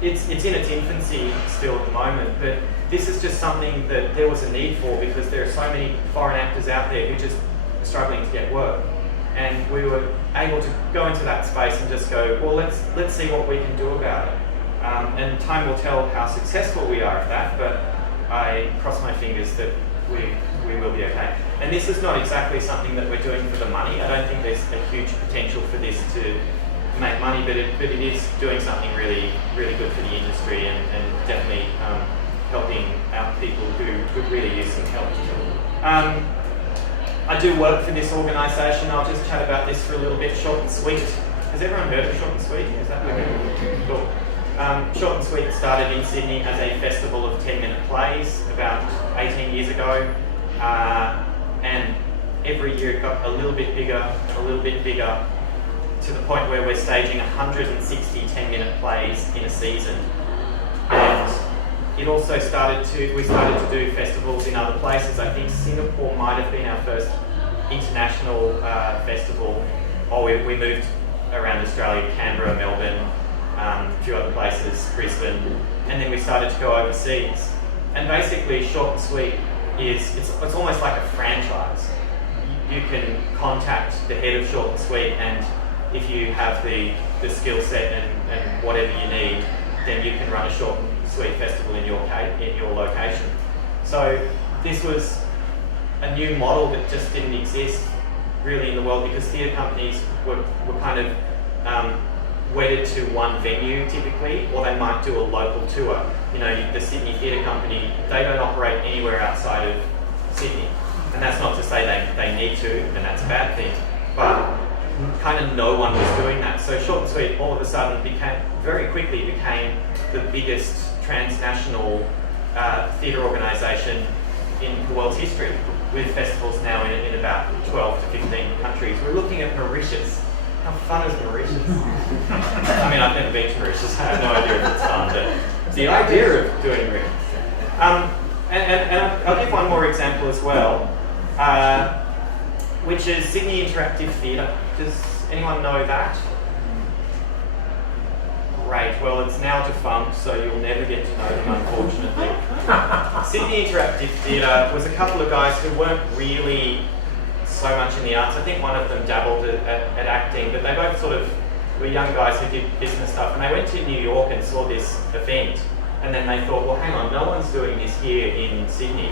it's in its infancy still at the moment, but this is just something that there was a need for because there are so many foreign actors out there who are just struggling to get work. And we were able to go into that space and just go, well, let's see what we can do about it. And time will tell how successful we are at that, but I cross my fingers that we will be okay. And this is not exactly something that we're doing for the money. I don't think there's a huge potential for this to make money, but it is doing something really, really good for the industry and definitely helping out people who could really use some help. I do work for this organisation. I'll just chat about this for a little bit. Short and Sweet. Has everyone heard of Short and Sweet? Is that okay? Cool. Short and Sweet started in Sydney as a festival of 10-minute plays about 18 years ago. And every year it got a little bit bigger, to the point where we're staging 160 10-minute plays in a season. And it also we started to do festivals in other places. I think Singapore might have been our first international festival. We moved around Australia, Canberra, Melbourne, a few other places, Brisbane, and then we started to go overseas. And basically, Short and Sweet it's almost like a franchise. You can contact the head of Short and Sweet, and if you have the skill set and whatever you need, then you can run a Short and Sweet festival in your location. So this was a new model that just didn't exist really in the world, because theatre companies were kind of wedded to one venue typically, or they might do a local tour. You know, the Sydney Theatre Company, they don't operate anywhere outside of Sydney. And that's not to say they need to, and that's a bad thing, but kind of no one was doing that. So Short and Sweet all of a sudden very quickly became the biggest transnational theatre organisation in the world's history, with festivals now in about 12 to 15 countries. We're looking at Mauritius. How fun is Mauritius? I mean, I've never been to Mauritius, I have no idea if it's fun, but the idea of doing Mauritius. And I'll give one more example as well, which is Sydney Interactive Theatre. Does anyone know that? Great, well it's now defunct, so you'll never get to know them, unfortunately. Sydney Interactive Theatre was a couple of guys who weren't really so much in the arts. I think one of them dabbled at acting, but they both sort of were young guys who did business stuff, and they went to New York and saw this event, and then they thought, well hang on, no one's doing this here in Sydney.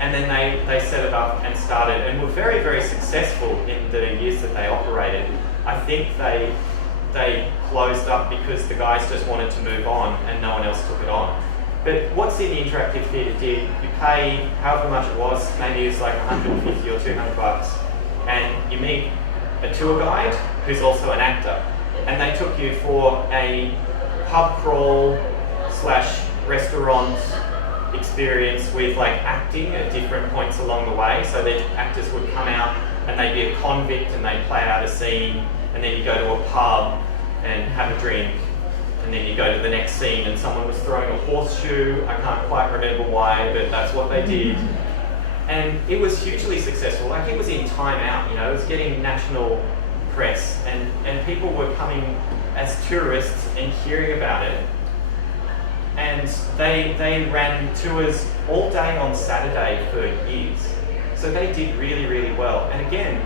And then they set it up and started, and were very, very successful in the years that they operated. I think they closed up because the guys just wanted to move on and no one else took it on. But what Sydney Interactive Theatre did, you pay however much it was, maybe it's like 150 or 200 bucks, and you meet a tour guide who's also an actor. And they took you for a pub crawl / restaurant experience with like acting at different points along the way. So the actors would come out and they'd be a convict and they'd play out a scene, and then you go to a pub and have a drink, and then you go to the next scene and someone was throwing a horseshoe. I can't quite remember why, but that's what they did. And it was hugely successful. Like, it was in Time Out, you know, it was getting national press, and people were coming as tourists and hearing about it. And they ran tours all day on Saturday for years. So they did really, really well. And again,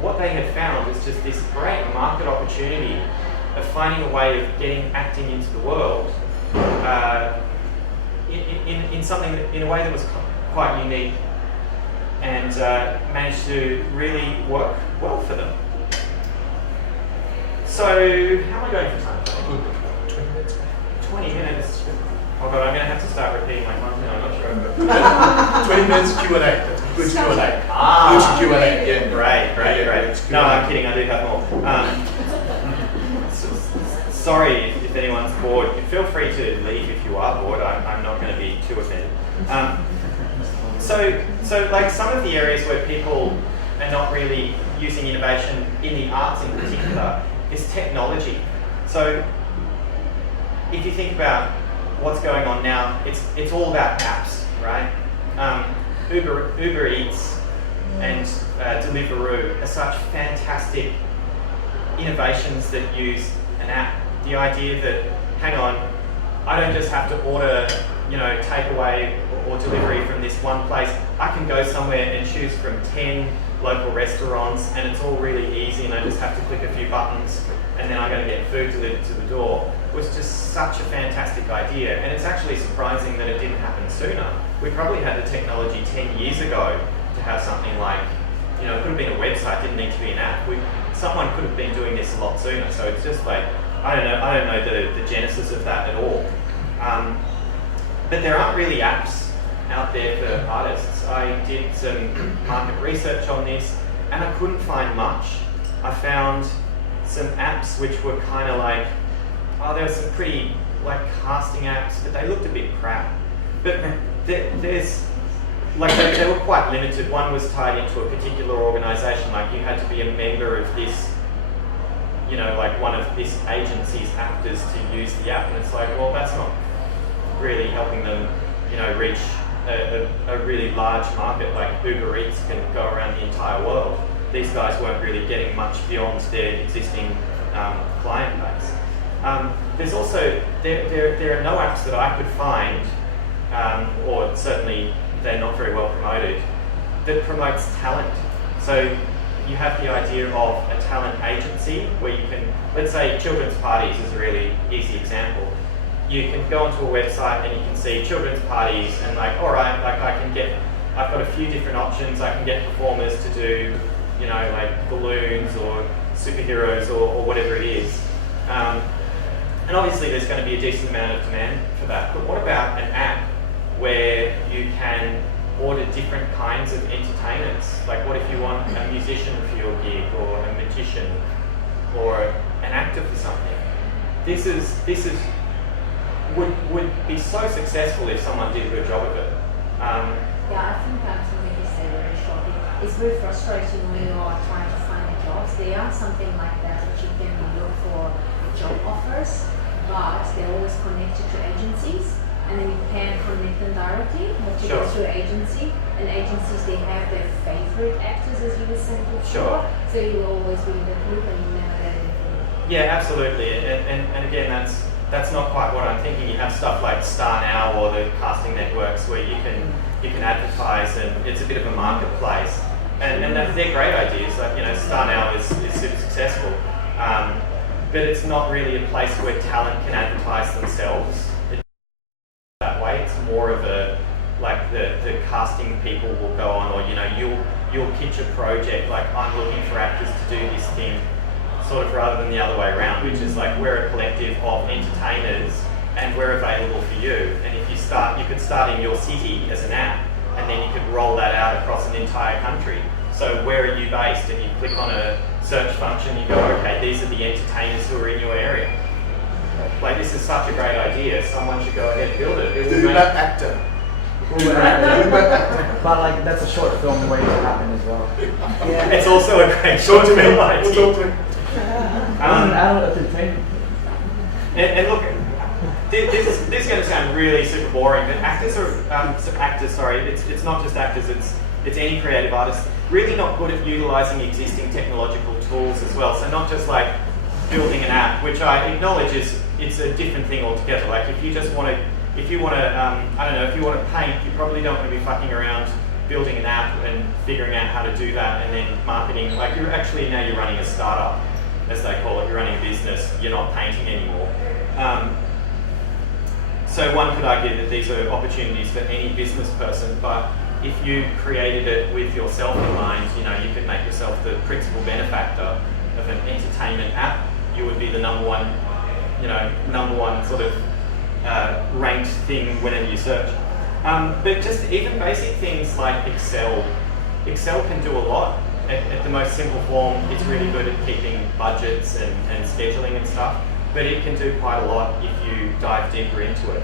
what they had found was just this great market opportunity of finding a way of getting acting into the world in something that, in a way that was quite unique, and managed to really work well for them. So, how am I going for time? 20 minutes. 20 minutes. Oh god, I'm going to have to start repeating my content, I'm not sure. 20 minutes Q&A. That's good Q&A. Ah, Good Q&A, yeah. Great. It's No, Q&A. I'm kidding, I do have more. Sorry if anyone's bored. Feel free to leave if you are bored. I'm not going to be too offended. So like some of the areas where people are not really using innovation in the arts in particular is technology. So if you think about what's going on now, it's all about apps, right? Uber Eats and Deliveroo are such fantastic innovations that use an app. The idea that, hang on, I don't just have to order, takeaway or delivery from this one place. I can go somewhere and choose from 10 local restaurants, and it's all really easy, and I just have to click a few buttons, and then I'm going to get food delivered to the door. It was just such a fantastic idea, and it's actually surprising that it didn't happen sooner. We probably had the technology 10 years ago to have something like, it could have been a website, didn't need to be an app. Someone could have been doing this a lot sooner, so it's just like, I don't know the genesis of that at all. But there aren't really apps out there for artists. I did some market research on this, and I couldn't find much. I found some apps which were kind of like, there were some pretty like casting apps, but they looked a bit crap. But there's like they were quite limited. One was tied into a particular organisation, like you had to be a member of this, like one of this agency's actors to use the app, and it's like, well, that's not really helping them, reach a really large market. Like Uber Eats can go around the entire world. These guys weren't really getting much beyond their existing client base. There's also, there are no apps that I could find, or certainly they're not very well promoted, that promotes talent. So you have the idea of a talent agency where you can, let's say children's parties is a really easy example. You can go onto a website and you can see children's parties and like, all right, like I've got a few different options. I can get performers to do, like balloons or superheroes or whatever it is. And obviously there's going to be a decent amount of demand for that. But what about an app where you can order different kinds of entertainers? Like what if you want a musician for your gig, or a magician, or an actor for something? This would be so successful if someone did a good job of it. Yeah, I think something you say very shortly. It's very frustrating when you are trying to find jobs. There are something like that you can look for job offers, but they're always connected to agencies, and then you can connect them directly, but you go through agency, and agencies, they have their favorite actors, as you were saying before, so you will always be in the group and you never get anything. Yeah, absolutely, and again, that's not quite what I'm thinking. You have stuff like Star Now or the casting networks where you can advertise, and it's a bit of a marketplace, and they're great ideas. Like Star Now is super successful, but it's not really a place where talent can advertise themselves. That way, it's more of a like the casting people will go on, or you'll pitch a project like I'm looking for actors to do this thing, sort of, rather than the other way around, which is like we're a collective of entertainers and we're available for you. And if you could start in your city as an app, and then you could roll that out across an entire country. So where are you based? And you click on a search function, you go, okay, these are the entertainers who are in your area. Like, this is such a great idea. Someone should go ahead and build it. Uber actor. But like that's a short film waiting to happen as well. Yeah. It's also a great short film idea. Adult entertainment. And look, this is going to sound really super boring, but actors are it's not just actors. It's any creative artist really not good at utilising existing technological tools as well. So not just like building an app, which I acknowledge it's a different thing altogether. Like if you want to paint, you probably don't want to be fucking around building an app and figuring out how to do that and then marketing. Like you're running a startup, as they call it. You're running a business. You're not painting anymore. So one could argue that these are opportunities for any business person, but if you created it with yourself in mind, you could make yourself the principal benefactor of an entertainment app. You would be the number one sort of ranked thing whenever you search. But just even basic things like Excel can do a lot. At the most simple form, it's really good at keeping budgets and scheduling and stuff, but it can do quite a lot if you dive deeper into it.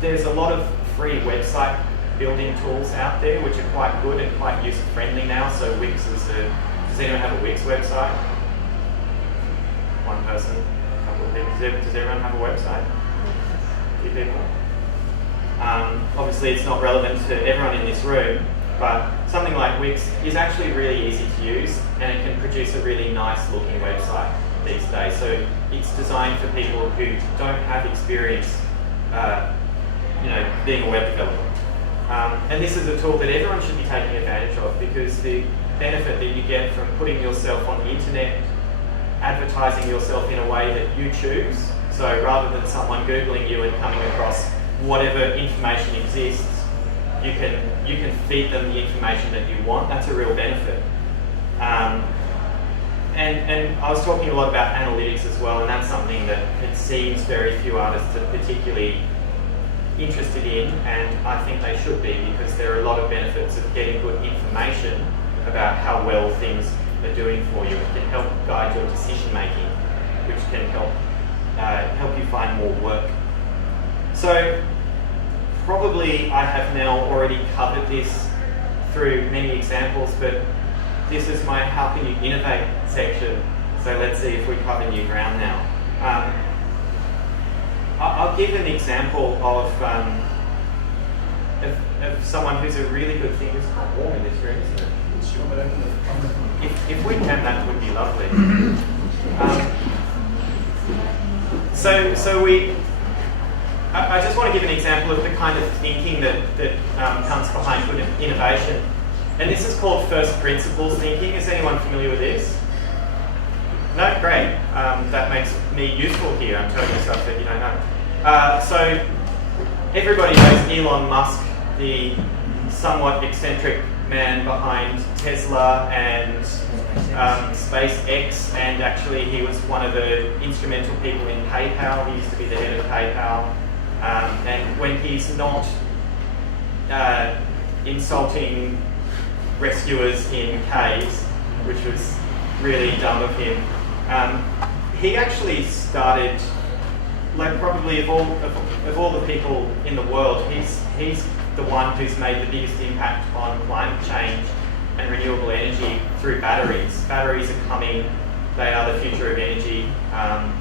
There's a lot of free website building tools out there which are quite good and quite user-friendly now. So Wix does anyone have a Wix website? One person, a couple of people. Does everyone have a website? A few people. Obviously it's not relevant to everyone in this room, but something like Wix is actually really easy to use, and it can produce a really nice looking website these days. So it's designed for people who don't have experience being a web developer. And this is a tool that everyone should be taking advantage of, because the benefit that you get from putting yourself on the internet, advertising yourself in a way that you choose, so rather than someone Googling you and coming across whatever information exists, you can feed them the information that you want. That's a real benefit. And I was talking a lot about analytics as well, and that's something that it seems very few artists are particularly interested in, and I think they should be, because there are a lot of benefits of getting good information about how well things are doing for you. It can help guide your decision making, which can help you find more work. So probably I have now already covered this through many examples, but this is my how can you innovate section. So let's see if we cover new ground now. I'll give an example of someone who's a really good thinker. It's quite warm in this room, isn't it? If we can, that would be lovely. I just want to give an example of the kind of thinking that comes behind good innovation. And this is called first principles thinking. Is anyone familiar with this? No? Great. That makes me useful here. I'm telling you stuff that you don't know. So everybody knows Elon Musk, the somewhat eccentric man behind Tesla and SpaceX, and actually he was one of the instrumental people in PayPal. He used to be the head of PayPal. And when he's not insulting rescuers in caves, which was really dumb of him, he actually started, like probably of all the people in the world, he's the one who's made the biggest impact on climate change and renewable energy through batteries. Batteries are coming, they are the future of energy. I'm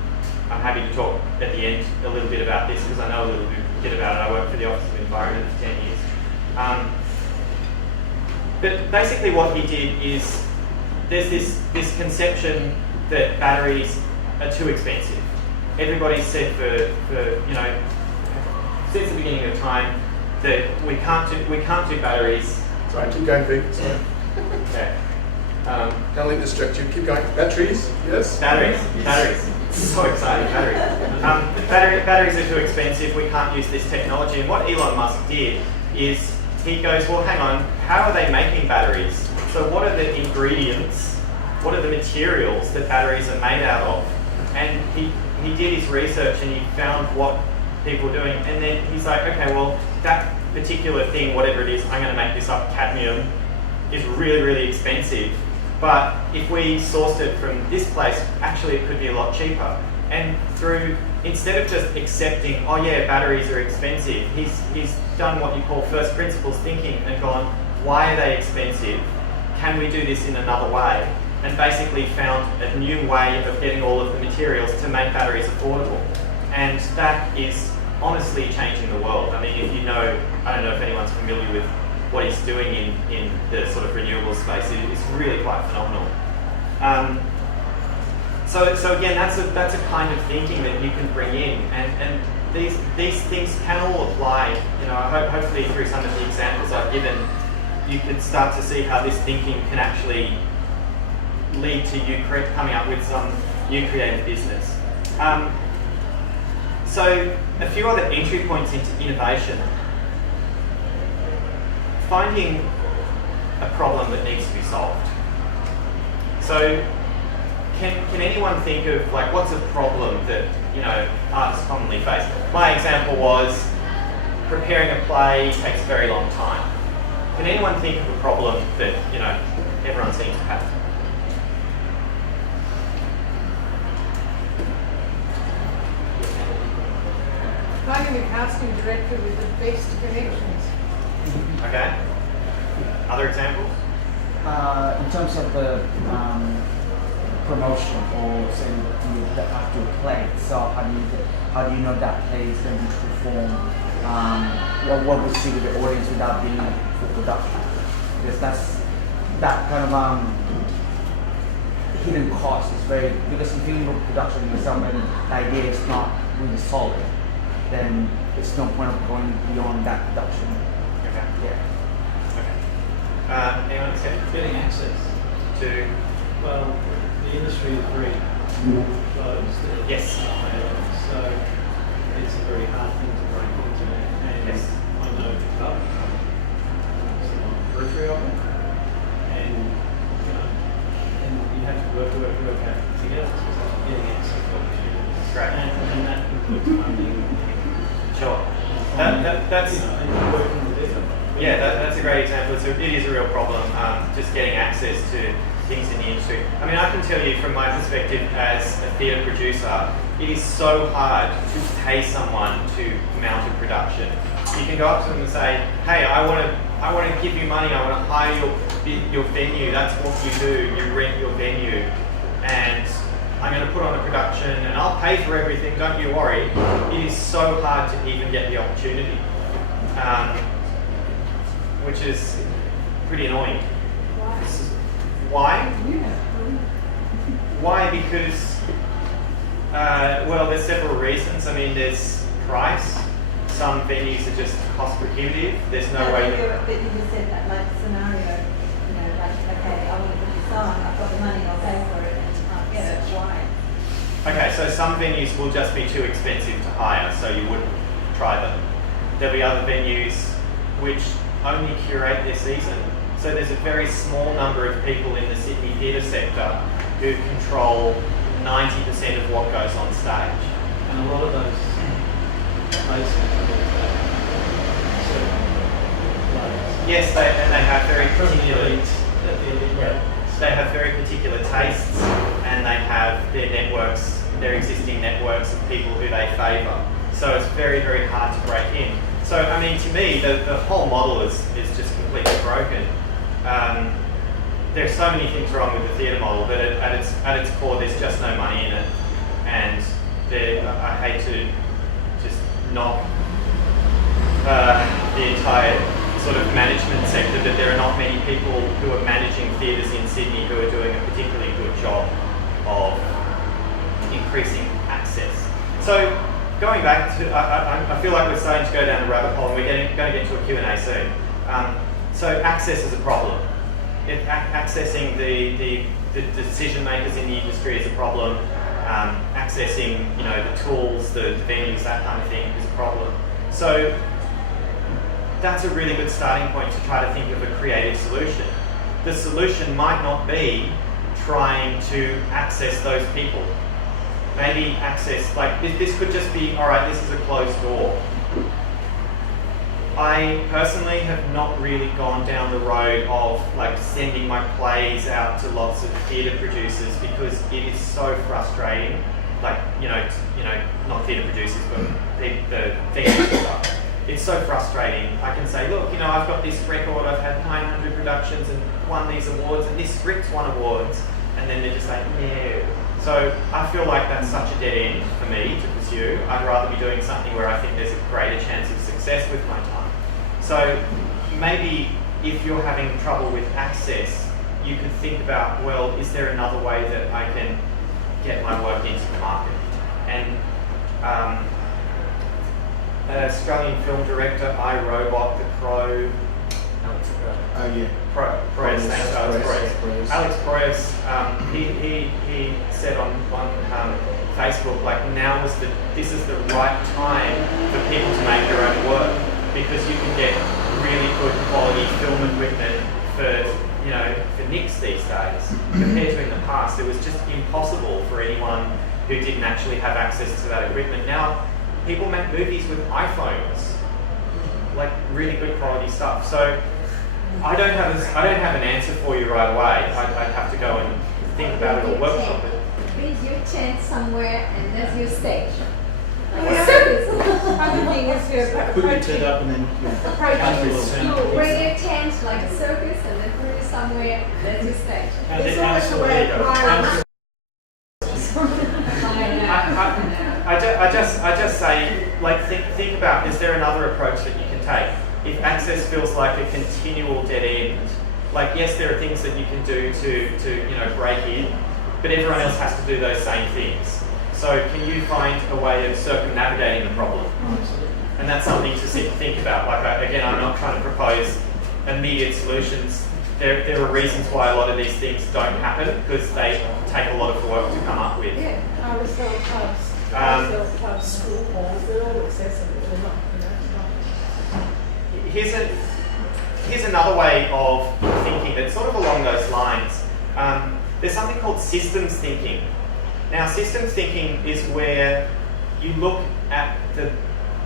happy to talk at the end a little bit about this because I know a little bit about it. I worked for the Office of Environment for 10 years. But basically what he did is, there's this conception that batteries are too expensive. Everybody's said since the beginning of time that we can't do batteries. Sorry, keep going, Vic. Sorry. Okay. Don't let me distract you. Keep going. Batteries, yes? Batteries. So exciting, batteries. Batteries are too expensive, we can't use this technology. And what Elon Musk did is he goes, well, hang on, how are they making batteries? So what are the ingredients, what are the materials that batteries are made out of? And he did his research and he found what people were doing. And then he's like, okay, well, that particular thing, whatever it is, I'm going to make this up, cadmium, is really, really expensive. But if we sourced it from this place, actually it could be a lot cheaper. And instead of just accepting, oh yeah, batteries are expensive, he's done what you call first principles thinking and gone, why are they expensive? Can we do this in another way? And basically found a new way of getting all of the materials to make batteries affordable. And that is honestly changing the world. I mean, if you know, I don't know if anyone's familiar with what he's doing in the sort of renewable space, it's really quite phenomenal. So again, that's a kind of thinking that you can bring in, and these things can all apply. You know, hopefully through some of the examples I've given, you can start to see how this thinking can actually lead to you coming up with some new creative business. So a few other entry points into innovation. Finding a problem that needs to be solved. So can anyone think of, like, what's a problem that, you know, artists commonly face? My example was preparing a play takes a very long time. Can anyone think of a problem that, you know, everyone seems to have? Finding a casting director with the best connections. Okay. Other examples? In terms of the promotion or say the actual play itself, how do you know that play is going to be performed? What we see with the audience without being full production? Because that kind of hidden cost is very, because if you're in production and the idea is not really solid, then it's no point of going beyond that production. Okay. Yeah. Okay. Anyone else? Getting access To? Well, the industry is very closed. Yes. So it's a very hard thing to break into. And Yes. I know the club, so on the periphery of it, and you have to work out together. So getting access to opportunities. Right. And that includes funding. Sure. That's and working with it. Yeah, that's a great example. It is a real problem, just getting access to things in the industry. I mean, I can tell you from my perspective as a theatre producer, it is so hard to pay someone to mount a production. You can go up to them and say, hey, I want to give you money, I want to hire your venue, that's what you do, you rent your venue. And I'm going to put on a production and I'll pay for everything, don't you worry, it is so hard to even get the opportunity, which is pretty annoying. Why? Why? Because, well, there's several reasons. I mean, there's price. Some venues are just cost prohibitive. There's no way. But you just said that like scenario, you know, like, okay, I want to put this on, I've got the money, I'll pay for it, and you can't get it. Why? Okay, so some venues will just be too expensive to hire, so you wouldn't try them. There'll be other venues which only curate their season. So there's a very small number of people in the Sydney theatre sector who control 90% of what goes on stage. And a lot of those places, yes, they have very particular. yeah. They have very particular tastes, and they have their networks, their existing networks of people who they favour. So it's very, very hard to break in. So I mean, to me, the whole model is just completely broken. There's so many things wrong with the theatre model, but at its core, there's just no money in it, and I hate to just knock the entire sort of management sector, but there are not many people who are managing theatres in Sydney who are doing a particularly good job of increasing access. So going back to, I feel like we're starting to go down the rabbit hole, and we're going to get into a Q&A soon. So access is a problem. Accessing the decision makers in the industry is a problem. Accessing, you know, the tools, the venues, that kind of thing is a problem. So that's a really good starting point to try to think of a creative solution. The solution might not be trying to access those people. Maybe access, like this could just be, all right, this is a closed door. I personally have not really gone down the road of like sending my plays out to lots of theatre producers because it is so frustrating. Like, you know, not theatre producers, but the theatre stuff. It's so frustrating. I can say, look, you know, I've got this record, I've had 900 productions and won these awards, and this script's won awards, and then they're just like, no. So I feel like that's such a dead end for me to pursue. I'd rather be doing something where I think there's a greater chance of success with my time. So maybe if you're having trouble with access, you could think about, well, is there another way that I can get my work into the market? And Australian film director, iRobot, The Crow, Alex Proyas, he said on Facebook, like, this is the right time for people to make their own work, because you can get really good quality film equipment for nicks these days. Compared to in the past, it was just impossible for anyone who didn't actually have access to that equipment. Now, people make movies with iPhones, like really good quality stuff. So I don't have an answer for you right away. I'd have to go and think about it or workshop it. Build your tent somewhere, and that's your stage. Other thing is to Put your tent up and then You bring your tent like a circus, and then put it somewhere, that's your stage. It's always the way I just say, like, think about, is there another approach that you can take? If access feels like a continual dead end, like, yes, there are things that you can do to break in, but everyone else has to do those same things. So can you find a way of circumnavigating the problem? And that's something to think about. Like, again, I'm not trying to propose immediate solutions. There are reasons why a lot of these things don't happen, because they take a lot of work to come up with. Yeah, I was still pubs, school halls, they're all accessible. They're not, Here's another way of thinking that's sort of along those lines. There's something called systems thinking. Now, systems thinking is where you look at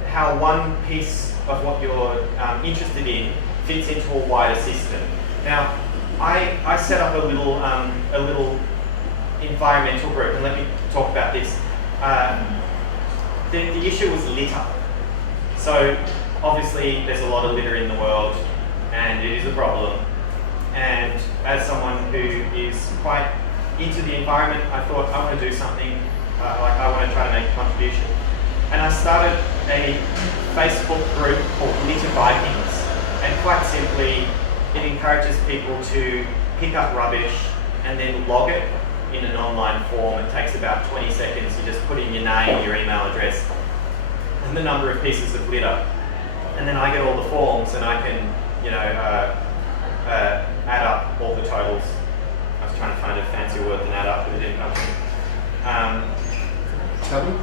how one piece of what you're interested in fits into a wider system. Now, I set up a little environmental group, and let me talk about this. The issue was litter. So obviously there's a lot of litter in the world, and it is a problem. And as someone who is quite into the environment, I thought I want to do something, like I want to try to make a contribution. And I started a Facebook group called Litter Vikings. And quite simply, it encourages people to pick up rubbish and then log it in an online form. It takes about 20 seconds. You just put in your name, your email address, and the number of pieces of litter. And then I get all the forms and I can, add up all the totals. I was trying to find a fancier word than add up, but it didn't come to me. Tally?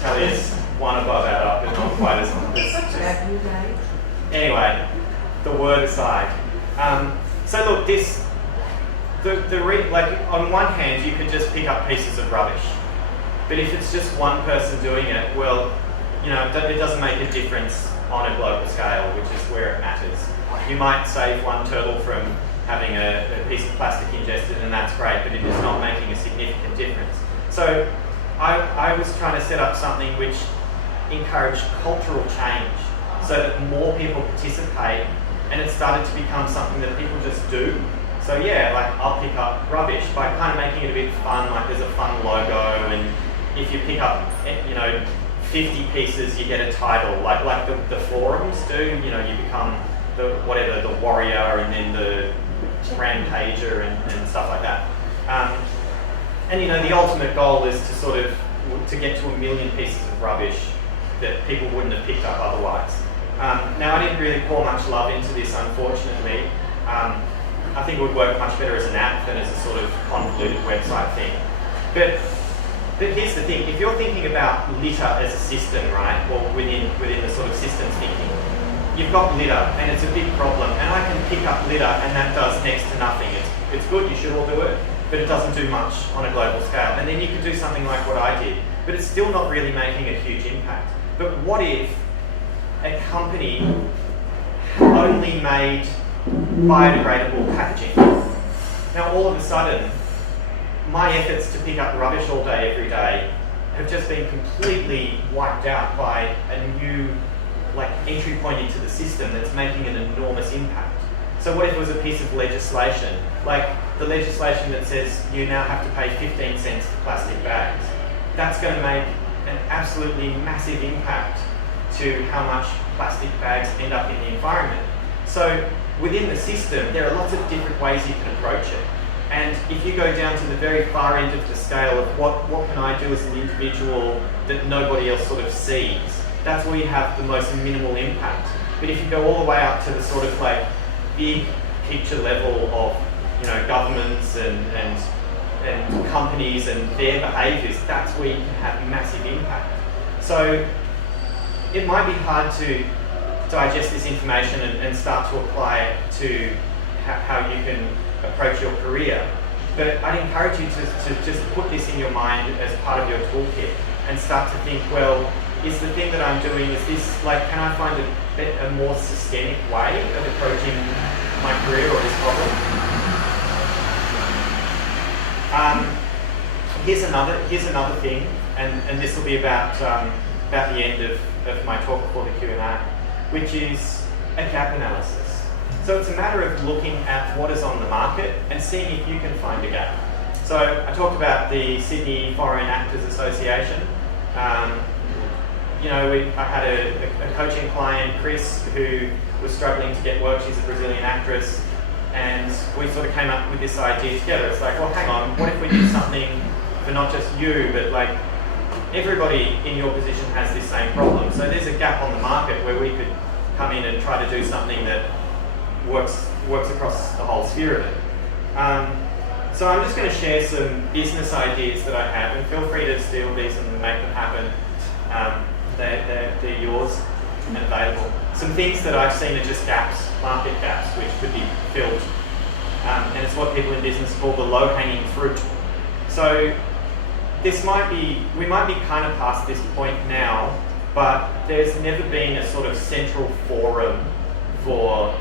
Tally is one above add up, but not quite as anyway, the word aside. So look, on one hand, you could just pick up pieces of rubbish. But if it's just one person doing it, well, it doesn't make a difference on a global scale, which is where it matters. You might save one turtle from having a piece of plastic ingested, and that's great, but it is not making a significant difference. So I was trying to set up something which encouraged cultural change so that more people participate, and it started to become something that people just do. So yeah, like I'll pick up rubbish by kind of making it a bit fun, like there's a fun logo, and if you pick up 50 pieces, you get a title, like the forums do. You become the warrior, and then the rampager, and stuff like that. And the ultimate goal is to get to 1 million pieces of rubbish that people wouldn't have picked up otherwise. Now, I didn't really pour much love into this, unfortunately. I think it would work much better as an app than as a sort of convoluted website thing. But here's the thing: if you're thinking about litter as a system, right, or within the sort of systems thinking, you've got litter, and it's a big problem, and I can pick up litter, and that does next to nothing. It's good, you should all do it, but it doesn't do much on a global scale. And then you could do something like what I did, but it's still not really making a huge impact. But what if a company only made biodegradable packaging? Now all of a sudden, my efforts to pick up rubbish all day, every day, have just been completely wiped out by a new entry point into the system that's making an enormous impact. So what if it was a piece of legislation, like the legislation that says you now have to pay 15 cents for plastic bags? That's going to make an absolutely massive impact to how much plastic bags end up in the environment. So within the system, there are lots of different ways you can approach it. And if you go down to the very far end of the scale of what can I do as an individual that nobody else sort of sees, that's where you have the most minimal impact. But if you go all the way up to the sort of big picture level of governments and companies and their behaviours, that's where you can have massive impact. So it might be hard to digest this information and start to apply it to how you can approach your career. But I'd encourage you to just put this in your mind as part of your toolkit and start to think, well, is the thing that I'm doing, is this, can I find a more systemic way of approaching my career or this problem? Here's another thing, and this will be about the end of my talk before the Q&A, which is a gap analysis. So it's a matter of looking at what is on the market and seeing if you can find a gap. So I talked about the Sydney Foreign Actors Association. I had a coaching client, Chris, who was struggling to get work. She's a Brazilian actress, and we sort of came up with this idea together. It's like, well, hang on, what if we did something for not just you, but everybody in your position has this same problem. So there's a gap on the market where we could come in and try to do something that works across the whole sphere of it. So I'm just going to share some business ideas that I have, and feel free to steal these and make them happen. They're yours and available. Some things that I've seen are just gaps, market gaps, which could be filled. And it's what people in business call the low-hanging fruit. So we might be kind of past this point now, but there's never been a sort of central forum for,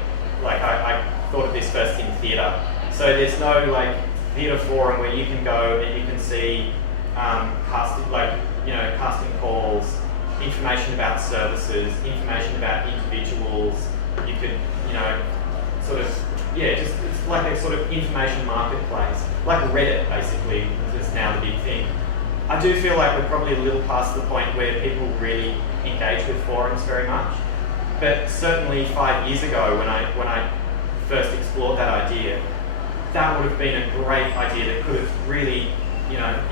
I thought of this first in theatre. So there's no theatre forum where you can go and you can see casting calls, information about services, information about individuals. You could, sort of just it's like a sort of information marketplace, like Reddit basically is now the big thing. I do feel like we're probably a little past the point where people really engage with forums very much, but certainly 5 years ago when I first explored that idea, that would have been a great idea that could have really,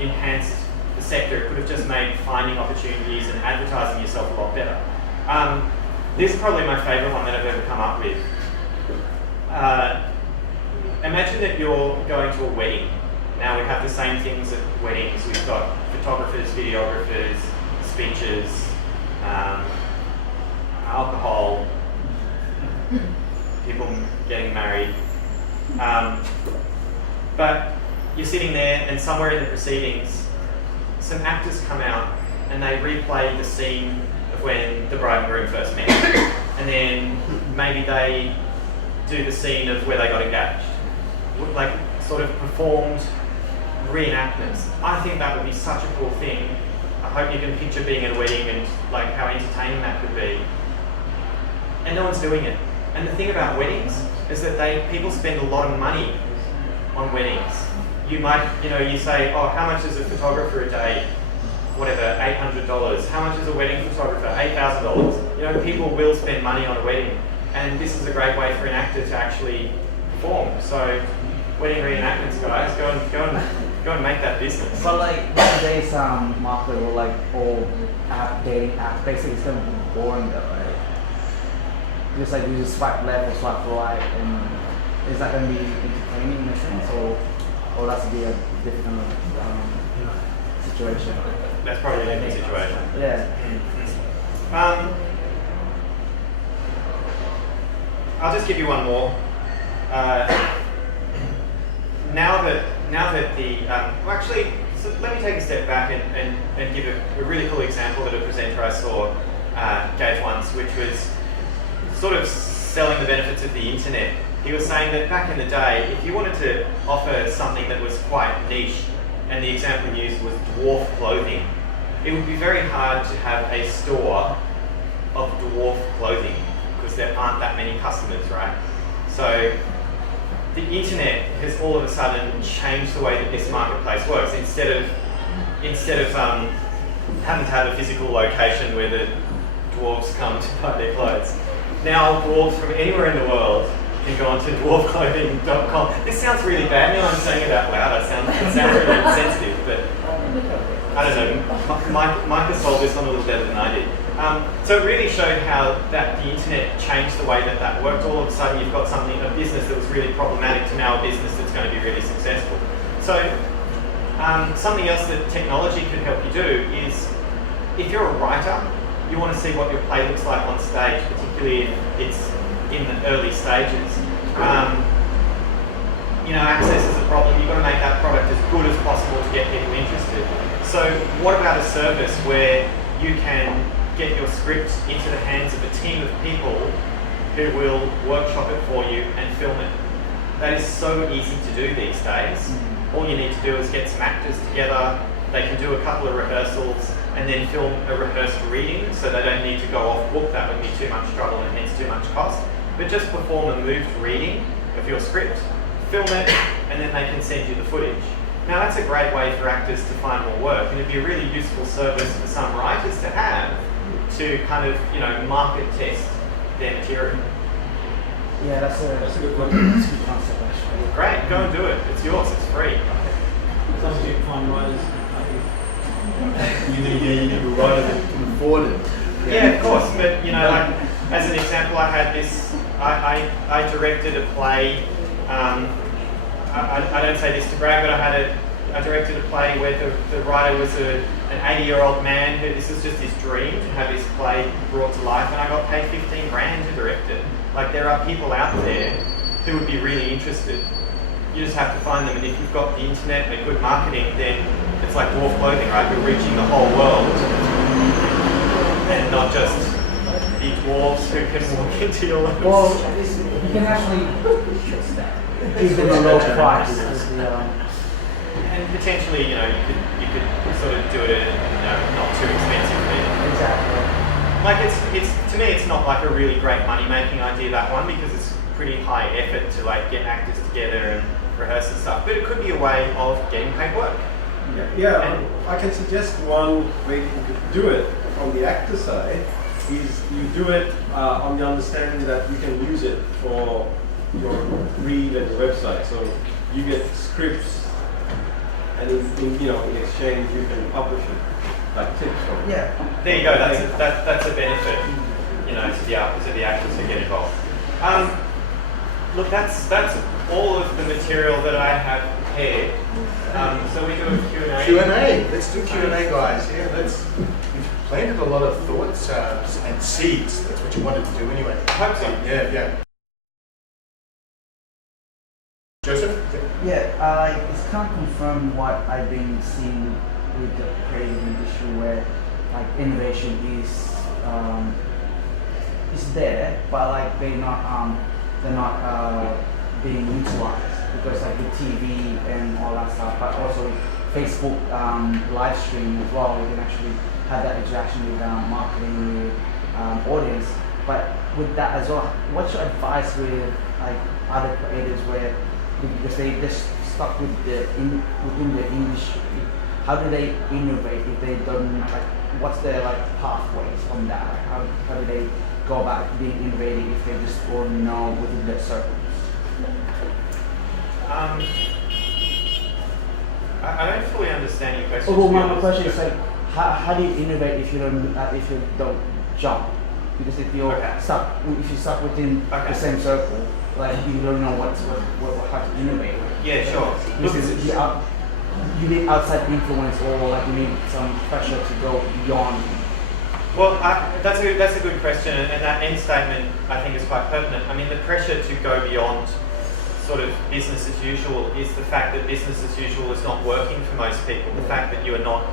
enhanced the sector. It could have just made finding opportunities and advertising yourself a lot better. This is probably my favourite one that I've ever come up with. Imagine that you're going to a wedding. Now we have the same things at weddings. We've got photographers, videographers, speeches, alcohol, people getting married. But you're sitting there and somewhere in the proceedings, some actors come out and they replay the scene of when the bride and groom first met. And then maybe they do the scene of where they got engaged. Like sort of performed reenactments. I think that would be such a cool thing. I hope you can picture being at a wedding and like how entertaining that could be. And no one's doing it. And the thing about weddings is that people spend a lot of money on weddings. You might, you say, oh, how much is a photographer a day? Whatever, $800. How much is a wedding photographer? $8,000. People will spend money on a wedding. And this is a great way for an actor to actually perform. So, wedding reenactments, guys, go and make that business. But like nowadays, market or like all dating apps, basically it's gonna be boring though, right? Just like you just swipe left or swipe right, and is that gonna be entertaining in a sense, or that's be a different situation? That's probably a different situation. Yeah. I'll just give you one more. Now that the so let me take a step back and give a really cool example that a presenter I saw gave once, which was sort of selling the benefits of the internet. He was saying that back in the day, if you wanted to offer something that was quite niche, and the example he used was dwarf clothing, it would be very hard to have a store of dwarf clothing because there aren't that many customers, right? So the internet has all of a sudden changed the way that this marketplace works. Instead of having to have a physical location where the dwarves come to buy their clothes, now dwarves from anywhere in the world can go onto dwarfclothing.com. This sounds really bad now I'm saying it out loud. It sounds really insensitive, but I don't know. Mike has sold this one a little better than I did. So it really showed how that the internet changed the way that worked. All of a sudden you've got a business that was really problematic to now a business that's going to be really successful. So something else that technology could help you do is, if you're a writer, you want to see what your play looks like on stage, particularly if it's in the early stages. Access is a problem. You've got to make that product as good as possible to get people interested. So what about a service where you can get your script into the hands of a team of people who will workshop it for you and film it? That is so easy to do these days. All you need to do is get some actors together. They can do a couple of rehearsals and then film a rehearsed reading, so they don't need to go off book. That would be too much trouble and it needs too much cost. But just perform a moved reading of your script, film it, and then they can send you the footage. Now that's a great way for actors to find more work, and it'd be a really useful service for some writers to have to kind of, market test their material. Yeah, that's a good concept actually. Great, go and do it. It's yours, it's free. Sometimes you can find writers you need a writer that can afford it. Yeah, of course, but like as an example, I had this. I directed a play. I don't say this to brag, but I directed a play where the writer was an 80-year-old man who this was just his dream to have his play brought to life, and I got paid $15,000 to direct it. Like, there are people out there who would be really interested. You just have to find them, and if you've got the internet and good marketing, then it's like dwarf clothing, right? You're reaching the whole world, and not just the dwarves who can walk into your life. Well, you can actually give them a low price. And potentially, you could sort of do it, not too expensively. Exactly. Like it's to me, it's not like a really great money-making idea, that one, because pretty high effort to like get actors together and rehearse and stuff. But it could be a way of getting paid work. Yeah, I can suggest one way you could do it from the actor side is you do it on the understanding that you can use it for your reel and your website. So you get scripts, and in exchange you can publish it, like tips from it. Yeah. There you go. That's a benefit, to the actors who get involved. Look, that's all of the material that I have prepared. So we do a Q&A. Q&A. Let's do Q&A, guys. Yeah, we've planted a lot of thoughts and seeds. That's what you wanted to do anyway. I hope so. Yeah. Joseph? Yeah, I it's kind of confirmed what I've been seeing with the creative industry, where like innovation is there, but like they're not being utilized, because like with TV and all that stuff, but also with Facebook live stream as well, you can actually have that interaction with marketing, with audience. But with that as well, what's your advice with like other creators where, because they just stuck within the industry, how do they innovate if they don't, like, what's their like pathways from that? Like, how do they go about being innovative if they just don't know within their circles? I don't fully understand your question. Well, my question is like, how do you innovate if you don't jump? Because if you're stuck within the same circle, like you don't know how to innovate. Yeah, sure. Because you need outside influence, or like you need some pressure to go beyond. Well, that's a good question, and that end statement I think is quite pertinent. I mean, the pressure to go beyond sort of business as usual is the fact that business as usual is not working for most people. The fact that you are not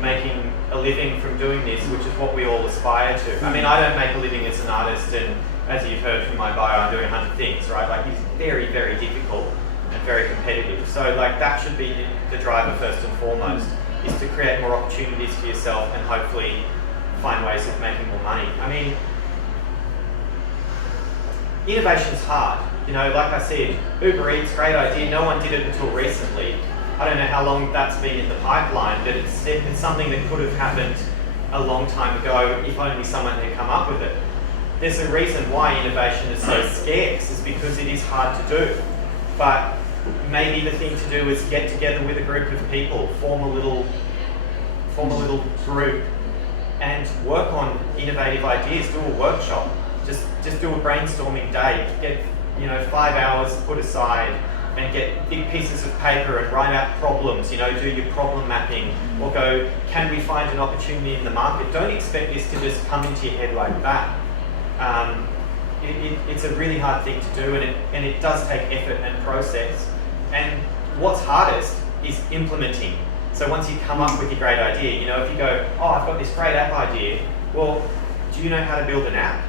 making a living from doing this, which is what we all aspire to. I mean, I don't make a living as an artist, and as you've heard from my bio, I'm doing 100 things, right? Like, it's very, very difficult and very competitive. So, like, that should be the driver first and foremost, is to create more opportunities for yourself and hopefully find ways of making more money. I mean, innovation's hard. You know, like I said, Uber Eats, great idea. No one did it until recently. I don't know how long that's been in the pipeline, but it's something that could have happened a long time ago if only someone had come up with it. There's a reason why innovation is so scarce, is because it is hard to do. But maybe the thing to do is get together with a group of people, form a little group, and work on innovative ideas. Do a workshop. Just do a brainstorming day. Get 5 hours put aside and get big pieces of paper and write out problems. Do your problem mapping, or go, can we find an opportunity in the market? Don't expect this to just come into your head like that. It's a really hard thing to do, and it does take effort and process. And what's hardest is implementing. So once you come up with your great idea, if you go, I've got this great app idea, well, do you know how to build an app?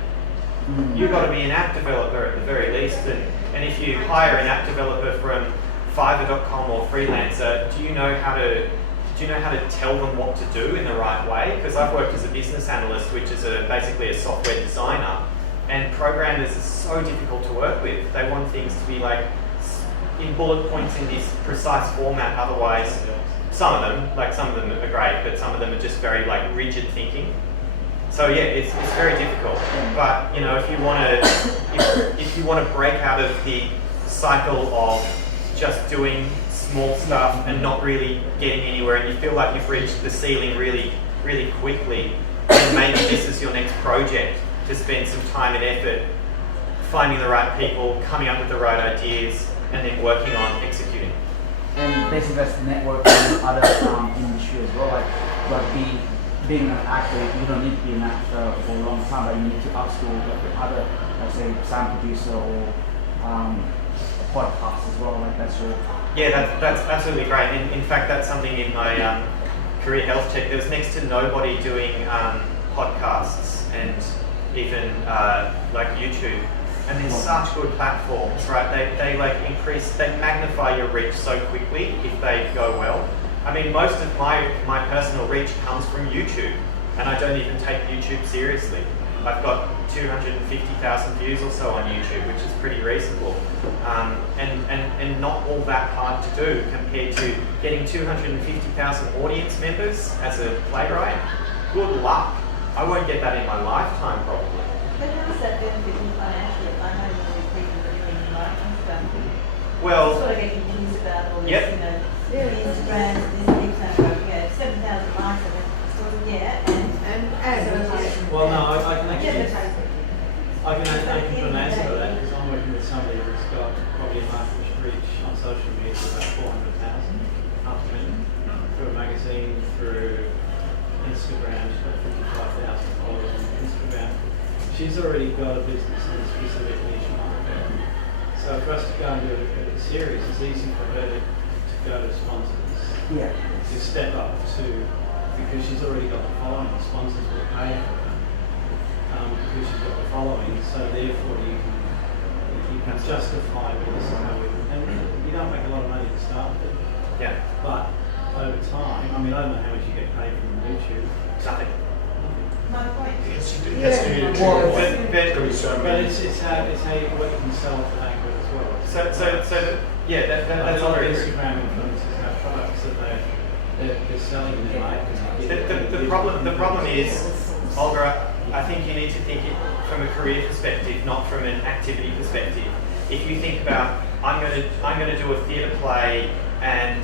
You've got to be an app developer at the very least, and if you hire an app developer from Fiverr.com or Freelancer, do you know how to tell them what to do in the right way? Because I've worked as a business analyst, which is basically a software designer, and programmers are so difficult to work with. They want things to be like in bullet points in this precise format. Otherwise, some of them are great, but some of them are just very like rigid thinking. So yeah, it's very difficult. But if you want to break out of the cycle of just doing small stuff and not really getting anywhere, and you feel like you've reached the ceiling really, really quickly, then maybe this is your next project, to spend some time and effort finding the right people, coming up with the right ideas, and then working on executing. And basically that's networking in other industry as well, like being an actor, you don't need to be an actor for a long time, but you need to upskill with other, let's say, sound producer or a podcast as well. Like that's your. Yeah, that's absolutely great. In fact, that's something in my career health check. There was next to nobody doing podcasts and even like YouTube. And there's such good platforms, right? They magnify your reach so quickly if they go well. I mean, most of my personal reach comes from YouTube, and I don't even take YouTube seriously. I've got 250,000 views or so on YouTube, which is pretty reasonable, and not all that hard to do compared to getting 250,000 audience members as a playwright. Good luck. I won't get that in my lifetime probably. But how does that benefit you financially? I know all these people that are doing marketing stuff. Well, Sort of get confused about all this, Yep. you know, really Instagram, this big thing, you know, 7,000 likes of it. So, yeah, and advertising. Well, no, I can actually, Advertising. I can put an answer to that because I'm working with somebody who's got probably a market reach on social media of about 400,000, half a million, through a magazine, through Instagram. She's got 55,000 followers on Instagram. She's already got a business in a specific niche market. So for us to go and do a series, it's easy for her to go to sponsors. Yeah. To step up to, because she's already got the following. The sponsors will pay her because she's got the following. So therefore you can justify this and how and you don't make a lot of money to start with. yeah, But over time, I mean, I don't know how much you get paid from YouTube. nothing. My point. Yes, you do. Yes, you do. Well, But it's how you work yourself and angle as well. Yeah, A that's all lot of very true. Instagram influencers have products that they're selling and making. The problem is, Olga, I think you need to think it from a career perspective, not from an activity perspective. If you think about, I'm going to do a theatre play, and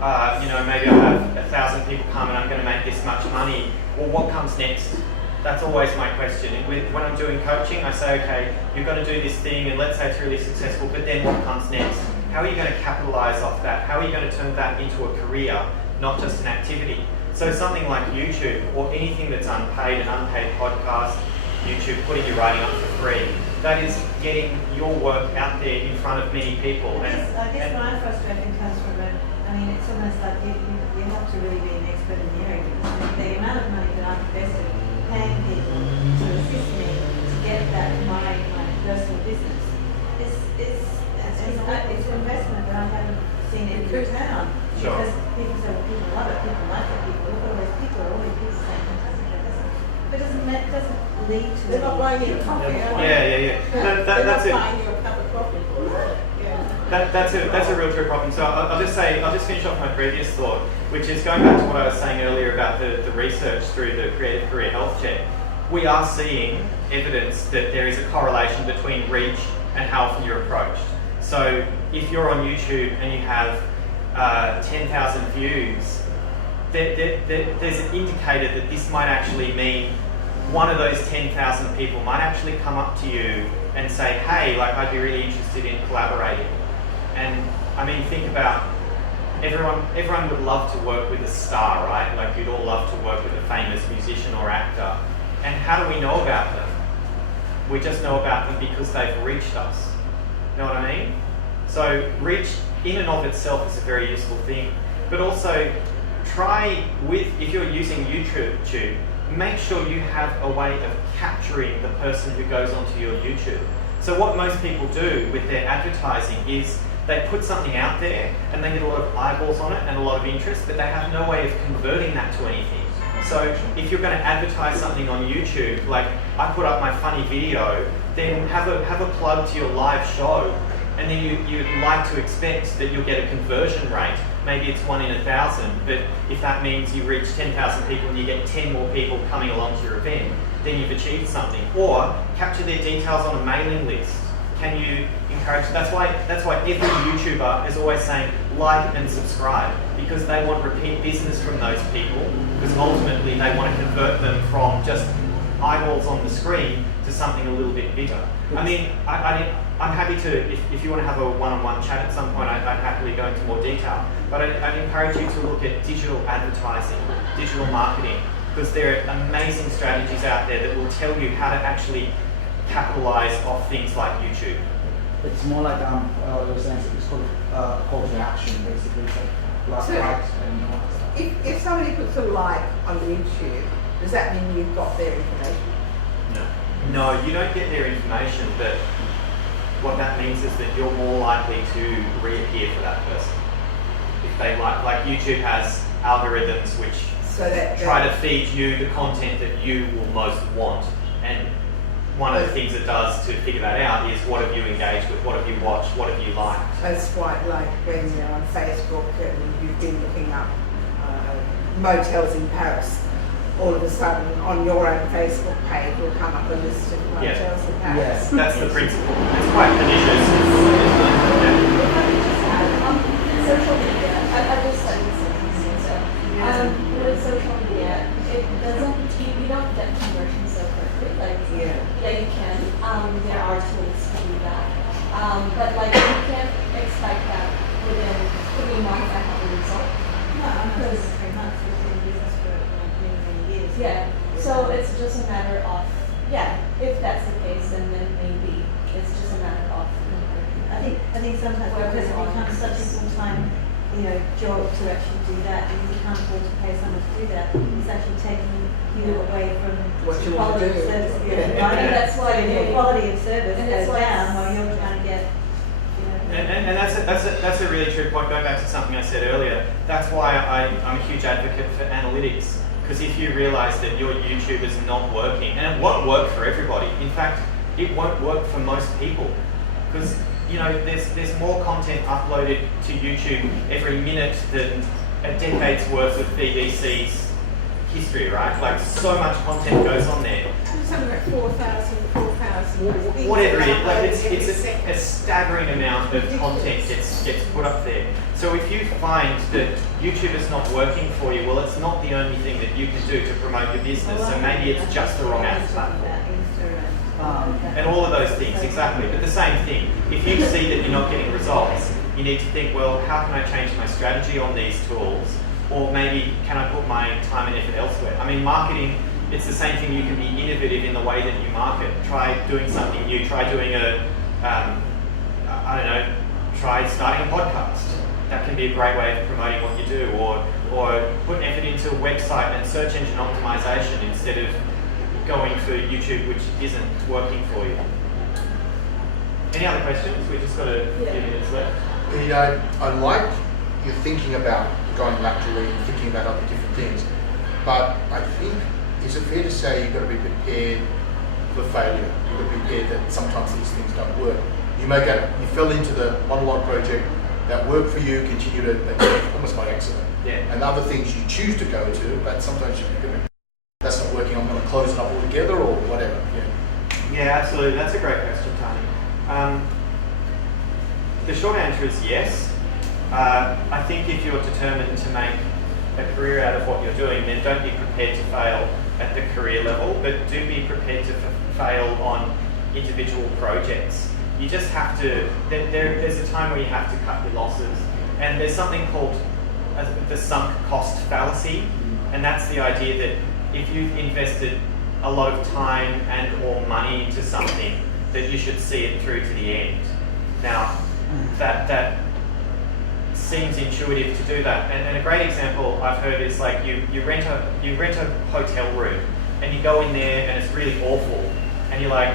maybe I have 1,000 people come, and I'm going to make this much money. Well, what comes next? That's always my question. When I'm doing coaching, I say, okay, you're going to do this thing, and let's say it's really successful, but then what comes next? How are you going to capitalize off that? How are you going to turn that into a career, not just an activity? So something like YouTube, or anything that's unpaid, an unpaid podcast, YouTube, putting your writing up for free, that is getting your work out there in front of many people. I guess my frustration comes from it. I mean, it's almost like you have to really be an expert in the area, because the amount of money that I've invested paying people to assist me to get that my personal business it's an investment that I haven't seen any return on. Sure. Because people say, well, people love it, people like it, people look at all these people are always people saying fantastic, but it doesn't lead to. They're not buying you a coffee. Yeah. They're That's not it. buying you a cup of coffee for it. Yeah. That's a real true problem. So I'll just finish off my previous thought, which is going back to what I was saying earlier about the research through the Creative Career Health Check. We are seeing evidence that there is a correlation between reach and how often you're approached. So if you're on YouTube and you have 10,000 views, there's an indicator that this might actually mean one of those 10,000 people might actually come up to you and say, hey, like, I'd be really interested in collaborating. And I mean, think about everyone would love to work with a star, right? Like, you'd all love to work with a famous musician or actor. And how do we know about them? We just know about them because they've reached us. You know what I mean? So reach in and of itself is a very useful thing. But also if you're using YouTube, make sure you have a way of capturing the person who goes onto your YouTube. So what most people do with their advertising is they put something out there and they get a lot of eyeballs on it and a lot of interest, but they have no way of converting that to anything. So if you're going to advertise something on YouTube, like I put up my funny video, then have a plug to your live show, and then you'd like to expect that you'll get a conversion rate. Maybe it's 1 in 1,000, but if that means you reach 10,000 people and you get 10 more people coming along to your event, then you've achieved something. Or capture their details on a mailing list. Can you encourage? That's why every YouTuber is always saying like and subscribe, because they want repeat business from those people, because ultimately they want to convert them from just eyeballs on the screen to something a little bit bigger. I mean, I'm happy to, if you want to have a one-on-one chat at some point, I'd happily go into more detail. But I'd encourage you to look at digital advertising, digital marketing, because there are amazing strategies out there that will tell you how to actually capitalize off things like YouTube. It's more like it's called call to action, basically. Like So- likes and all that stuff. If somebody puts a like on YouTube, does that mean you've got their information? No, you don't get their information, but what that means is that you're more likely to reappear for that person. If they like YouTube has algorithms which So that try to feed you the content that you will most want. And one of the things it does to figure that out is what have you engaged with, what have you watched, what have you liked. It's quite like when you're on Facebook and you've been looking up motels in Paris. All of a sudden, on your own Facebook page will come up a list of motels in Paris. Yes. That's the principle. It's quite pernicious. Social media, I just studied something, so with social media, it doesn't, you don't get conversion so quickly, like, yeah, you can, there are tools to do that, but like, you can't expect that within 3 months I have a result. No, I'm not just 3 months, we've been in business for many, many years. Yeah, so it's just a matter of, if that's the case, then maybe it's just a matter of. I think sometimes because it becomes such a full-time, job to actually do that, and you can't afford to pay someone to do that, it's actually taking you away from What you the want to quality of do. service you're Yeah. providing. And that's why your quality of service and goes that's why down it's- while you're trying to get, And that's a really true point, going back to something I said earlier. That's why I'm a huge advocate for analytics. Because if you realise that your YouTube is not working, and it won't work for everybody, in fact, it won't work for most people. Because there's more content uploaded to YouTube every minute than a decade's worth of BBC's history, right? Like, so much content goes on there. Something like 4,000. Whatever it is, like it's a staggering amount of content gets put up there. So if you find that YouTube is not working for you, well, it's not the only thing that you can do to promote your business. So maybe it's just the wrong ad platform. And all of those things, exactly. But the same thing, if you see that you're not getting results, you need to think, well, how can I change my strategy on these tools? Or maybe can I put my time and effort elsewhere? I mean, marketing, it's the same thing. You can be innovative in the way that you market. Try doing something new. Try doing try starting a podcast. That can be a great way of promoting what you do. Or put effort into a website and search engine optimization instead of going for YouTube, which isn't working for you. Any other questions? We've just got a few minutes left. I like your thinking about going laterally and thinking about other different things, but I think, is it fair to say you've got to be prepared for failure? You've got to be prepared that sometimes these things don't work. You fell into the Monologue Project, that worked for you, continue to, almost by accident. Yeah. And other things you choose to go to, but sometimes you're going to, that's not working, I'm going to close it up altogether or whatever. Yeah, absolutely. That's a great question, Tony. The short answer is yes. I think if you're determined to make a career out of what you're doing, then don't be prepared to fail at the career level, but do be prepared to fail on individual projects. You just have to, there's a time where you have to cut your losses. And there's something called the sunk cost fallacy, and that's the idea that if you've invested a lot of time and or money into something, that you should see it through to the end. Now, that seems intuitive to do that. And a great example I've heard is like you rent a hotel room and you go in there and it's really awful. And you're like,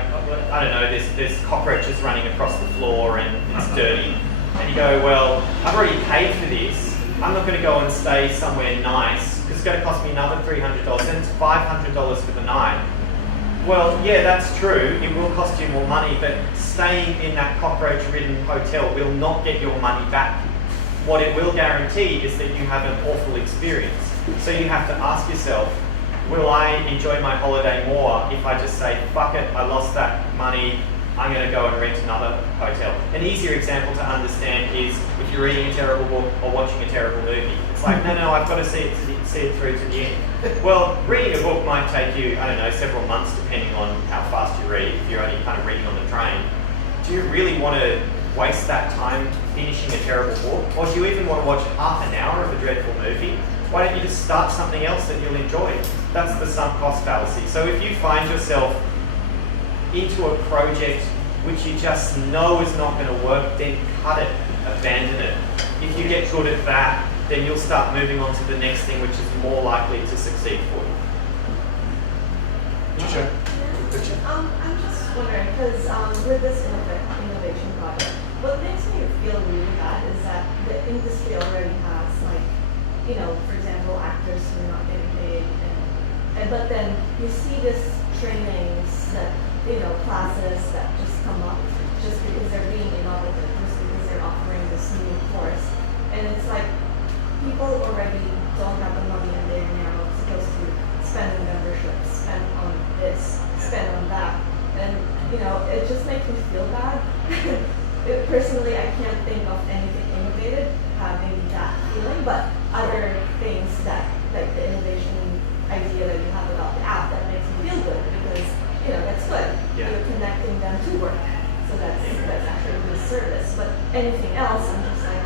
I don't know, there's cockroaches running across the floor and it's dirty. And you go, well, I've already paid for this. I'm not going to go and stay somewhere nice because it's going to cost me another $300 and it's $500 for the night. Well, yeah, that's true. It will cost you more money, but staying in that cockroach-ridden hotel will not get your money back. What it will guarantee is that you have an awful experience. So you have to ask yourself, will I enjoy my holiday more if I just say, fuck it, I lost that money, I'm going to go and rent another hotel. An easier example to understand is if you're reading a terrible book or watching a terrible movie. It's like, no, I've got to see it through to the end. Well, reading a book might take you, I don't know, several months depending on how fast you read, if you're only kind of reading on the train. Do you really want to waste that time finishing a terrible book? Or do you even want to watch half an hour of a dreadful movie? Why don't you just start something else that you'll enjoy? That's the sunk cost fallacy. So if you find yourself into a project which you just know is not going to work, then cut it, abandon it. If you get good at that, then you'll start moving on to the next thing which is more likely to succeed for you. Sure. I'm just wondering, because with this innovation project, what makes me feel really bad is that the industry already has, like, for example, actors who are not getting paid, but then you see this trainings projects that, classes that just come up just because they're being innovative, just because they're offering this new course. And it's like, people already don't have the money and they're now supposed to spend on memberships, spend on this, spend on that. And, it just makes me feel bad. Personally, I can't think of anything innovative having that feeling, but other things that, like the innovation idea that you have about the app that makes me feel good because, that's good. Yeah. You're connecting them to work. So that's actually a good service. But anything else, I'm just like,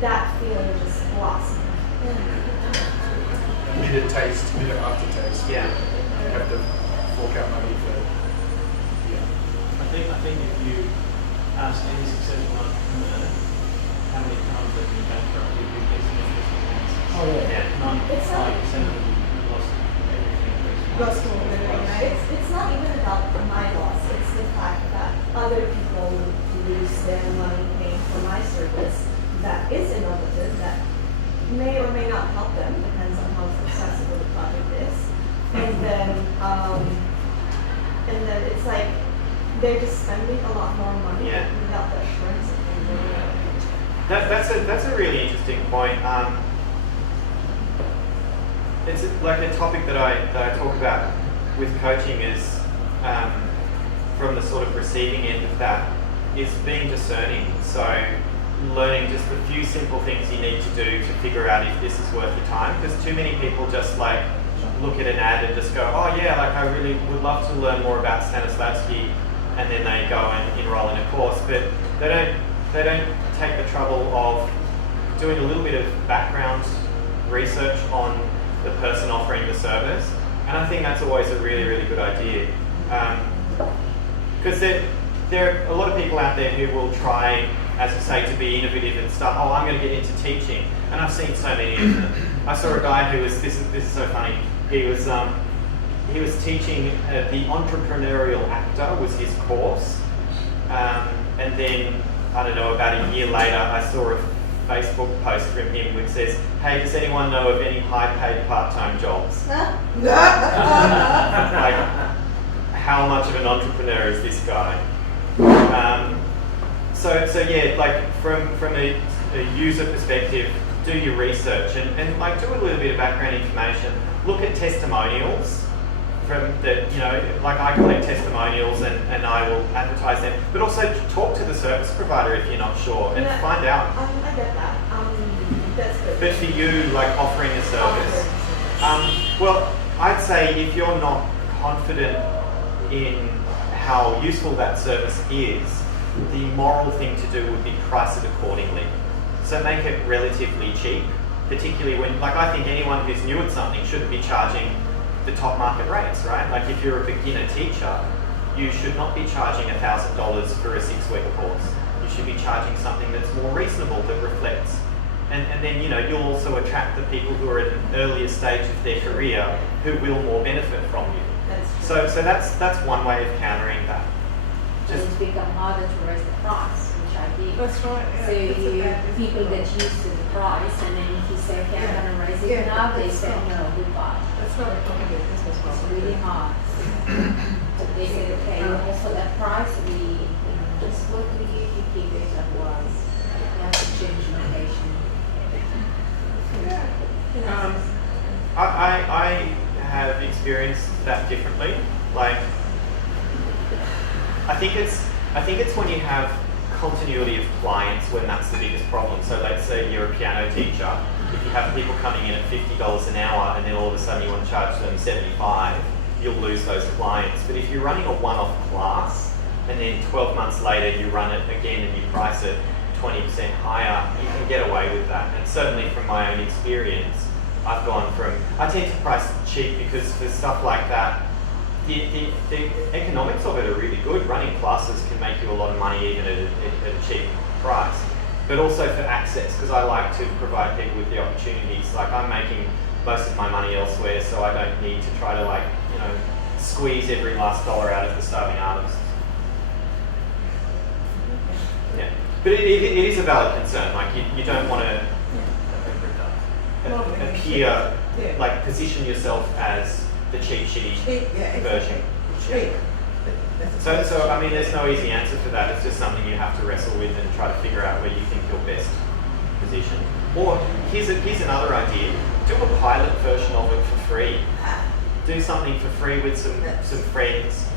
that feeling just blocks me. Immediate taste, immediate aftertaste. Yeah. You have to fork out money for. I think if you ask any successful entrepreneur how many times they've been bankrupt, you'd be guessing interesting answers. Oh yeah. Yeah. 95% of them lost everything. Lost all the money. It's not even about my loss. It's the fact that other people lose their money paying for my service that is innovative, that may or may not help them, depends on how successful the project is. And then it's like they're just spending a lot more money without the assurance of That's a really interesting point. It's like a topic that I talk about with coaching is from the sort of receiving end of that is being discerning. So learning just a few simple things you need to do to figure out if this is worth your time. Because too many people just like look at an ad and just go, oh yeah, like I really would love to learn more about Stanislavski, and then they go and enroll in a course, but they don't take the trouble of doing a little bit of background research on the person offering the service. And I think that's always a really, really good idea. Because there are a lot of people out there who will try, as I say, to be innovative and stuff. Oh, I'm going to get into teaching. And I've seen so many of them. I saw a guy who was, this is so funny, he was teaching the entrepreneurial actor was his course. And then, I don't know, about a year later, I saw a Facebook post from him which says, hey, does anyone know of any high-paid part-time jobs? Like, how much of an entrepreneur is this guy? So yeah, like from a user perspective, do your research and like do a little bit of background information. Look at testimonials from the, like I collect testimonials and I will advertise them, but also talk to the service provider if you're not sure and find out. I get that. That's good. But for you, like offering a service, well, I'd say if you're not confident in how useful that service is, the moral thing to do would be price it accordingly. So make it relatively cheap, particularly when, like I think anyone who's new at something shouldn't be charging the top market rates, right? Like if you're a beginner teacher, you should not be charging $1,000 for a 6-week course. You should be charging something that's more reasonable, that reflects. And then, you'll also attract the people who are at an earlier stage of their career who will more benefit from you. So that's one way of countering that. Just it's become harder to raise the price, which I did. That's right. Yeah. So people get used to the price, and then if you say, okay, I'm going to raise it now, they say, no, goodbye. That's not a good business model. It's really hard. They say, okay, you offer that price, we just work with you, you keep it, otherwise you have to change location. I have experienced that differently. Like, I think it's when you have continuity of clients when that's the biggest problem. So let's say you're a piano teacher. If you have people coming in at $50 an hour and then all of a sudden you want to charge them $75, you'll lose those clients. But if you're running a one-off class and then 12 months later you run it again and you price it 20% higher, you can get away with that. And certainly from my own experience, I tend to price cheap because for stuff like that, the economics of it are really good. Running classes can make you a lot of money even at a cheap price. But also for access, because I like to provide people with the opportunities. Like I'm making most of my money elsewhere, so I don't need to try to squeeze every last dollar out of the starving artist. Yeah, but it is a valid concern. Like you don't want to appear, like position yourself as the cheap, shitty version. retreat. So I mean, there's no easy answer for that. It's just something you have to wrestle with and try to figure out where you think you're best positioned. Or here's another idea: do a pilot version of it for free. Do something for free with some friends.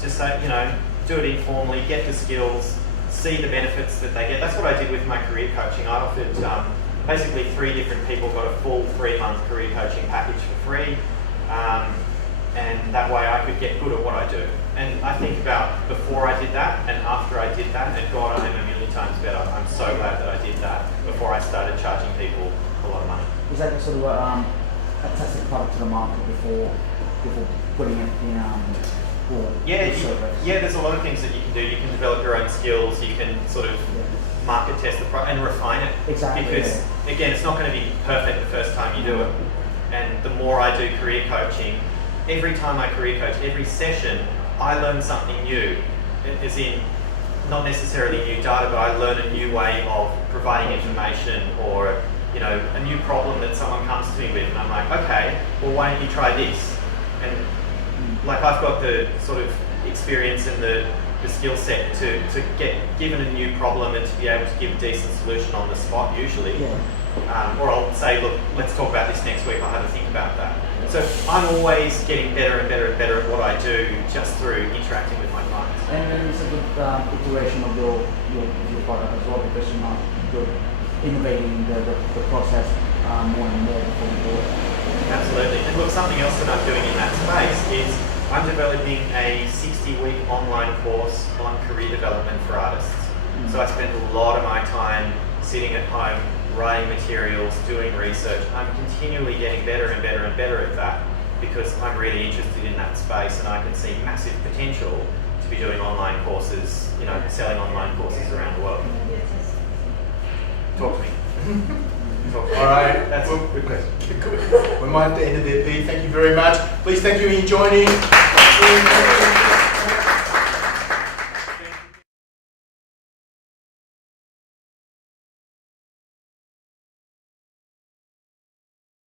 Just say, do it informally, get the skills, see the benefits that they get. That's what I did with my career coaching. I offered basically 3 different people got a full 3-month career coaching package for free. And that way I could get good at what I do. And I think about before I did that and after I did that, and God, I am a million times better. I'm so glad that I did that before I started charging people a lot of money. Is that sort of a tested product to the market before putting it in Yeah, there's a lot of things that you can do. You can develop your own skills. You can sort of market test the product and refine it. Exactly. Because again, it's not going to be perfect the first time you do it. And the more I do career coaching, every time I career coach, every session, I learn something new. As in, not necessarily new data, but I learn a new way of providing information, or a new problem that someone comes to me with, and I'm like, okay, well, why don't you try this? And like, I've got the sort of experience and the skill set to get given a new problem and to be able to give a decent solution on the spot usually. Or I'll say, look, let's talk about this next week, I'll have to think about that. So I'm always getting better and better and better at what I do just through interacting with my clients. And it's a good iteration of your product as well, because you're innovating the process more and more before you do it. Absolutely. And look, something else that I'm doing in that space is I'm developing a 60-week online course on career development for artists. So I spend a lot of my time sitting at home, writing materials, doing research. I'm continually getting better and better and better at that because I'm really interested in that space, and I can see massive potential to be doing online courses, selling online courses around the world. Talk to me. All right, that's a good question. Good. We're at the end of the EP. Thank you very much. Please thank you for joining.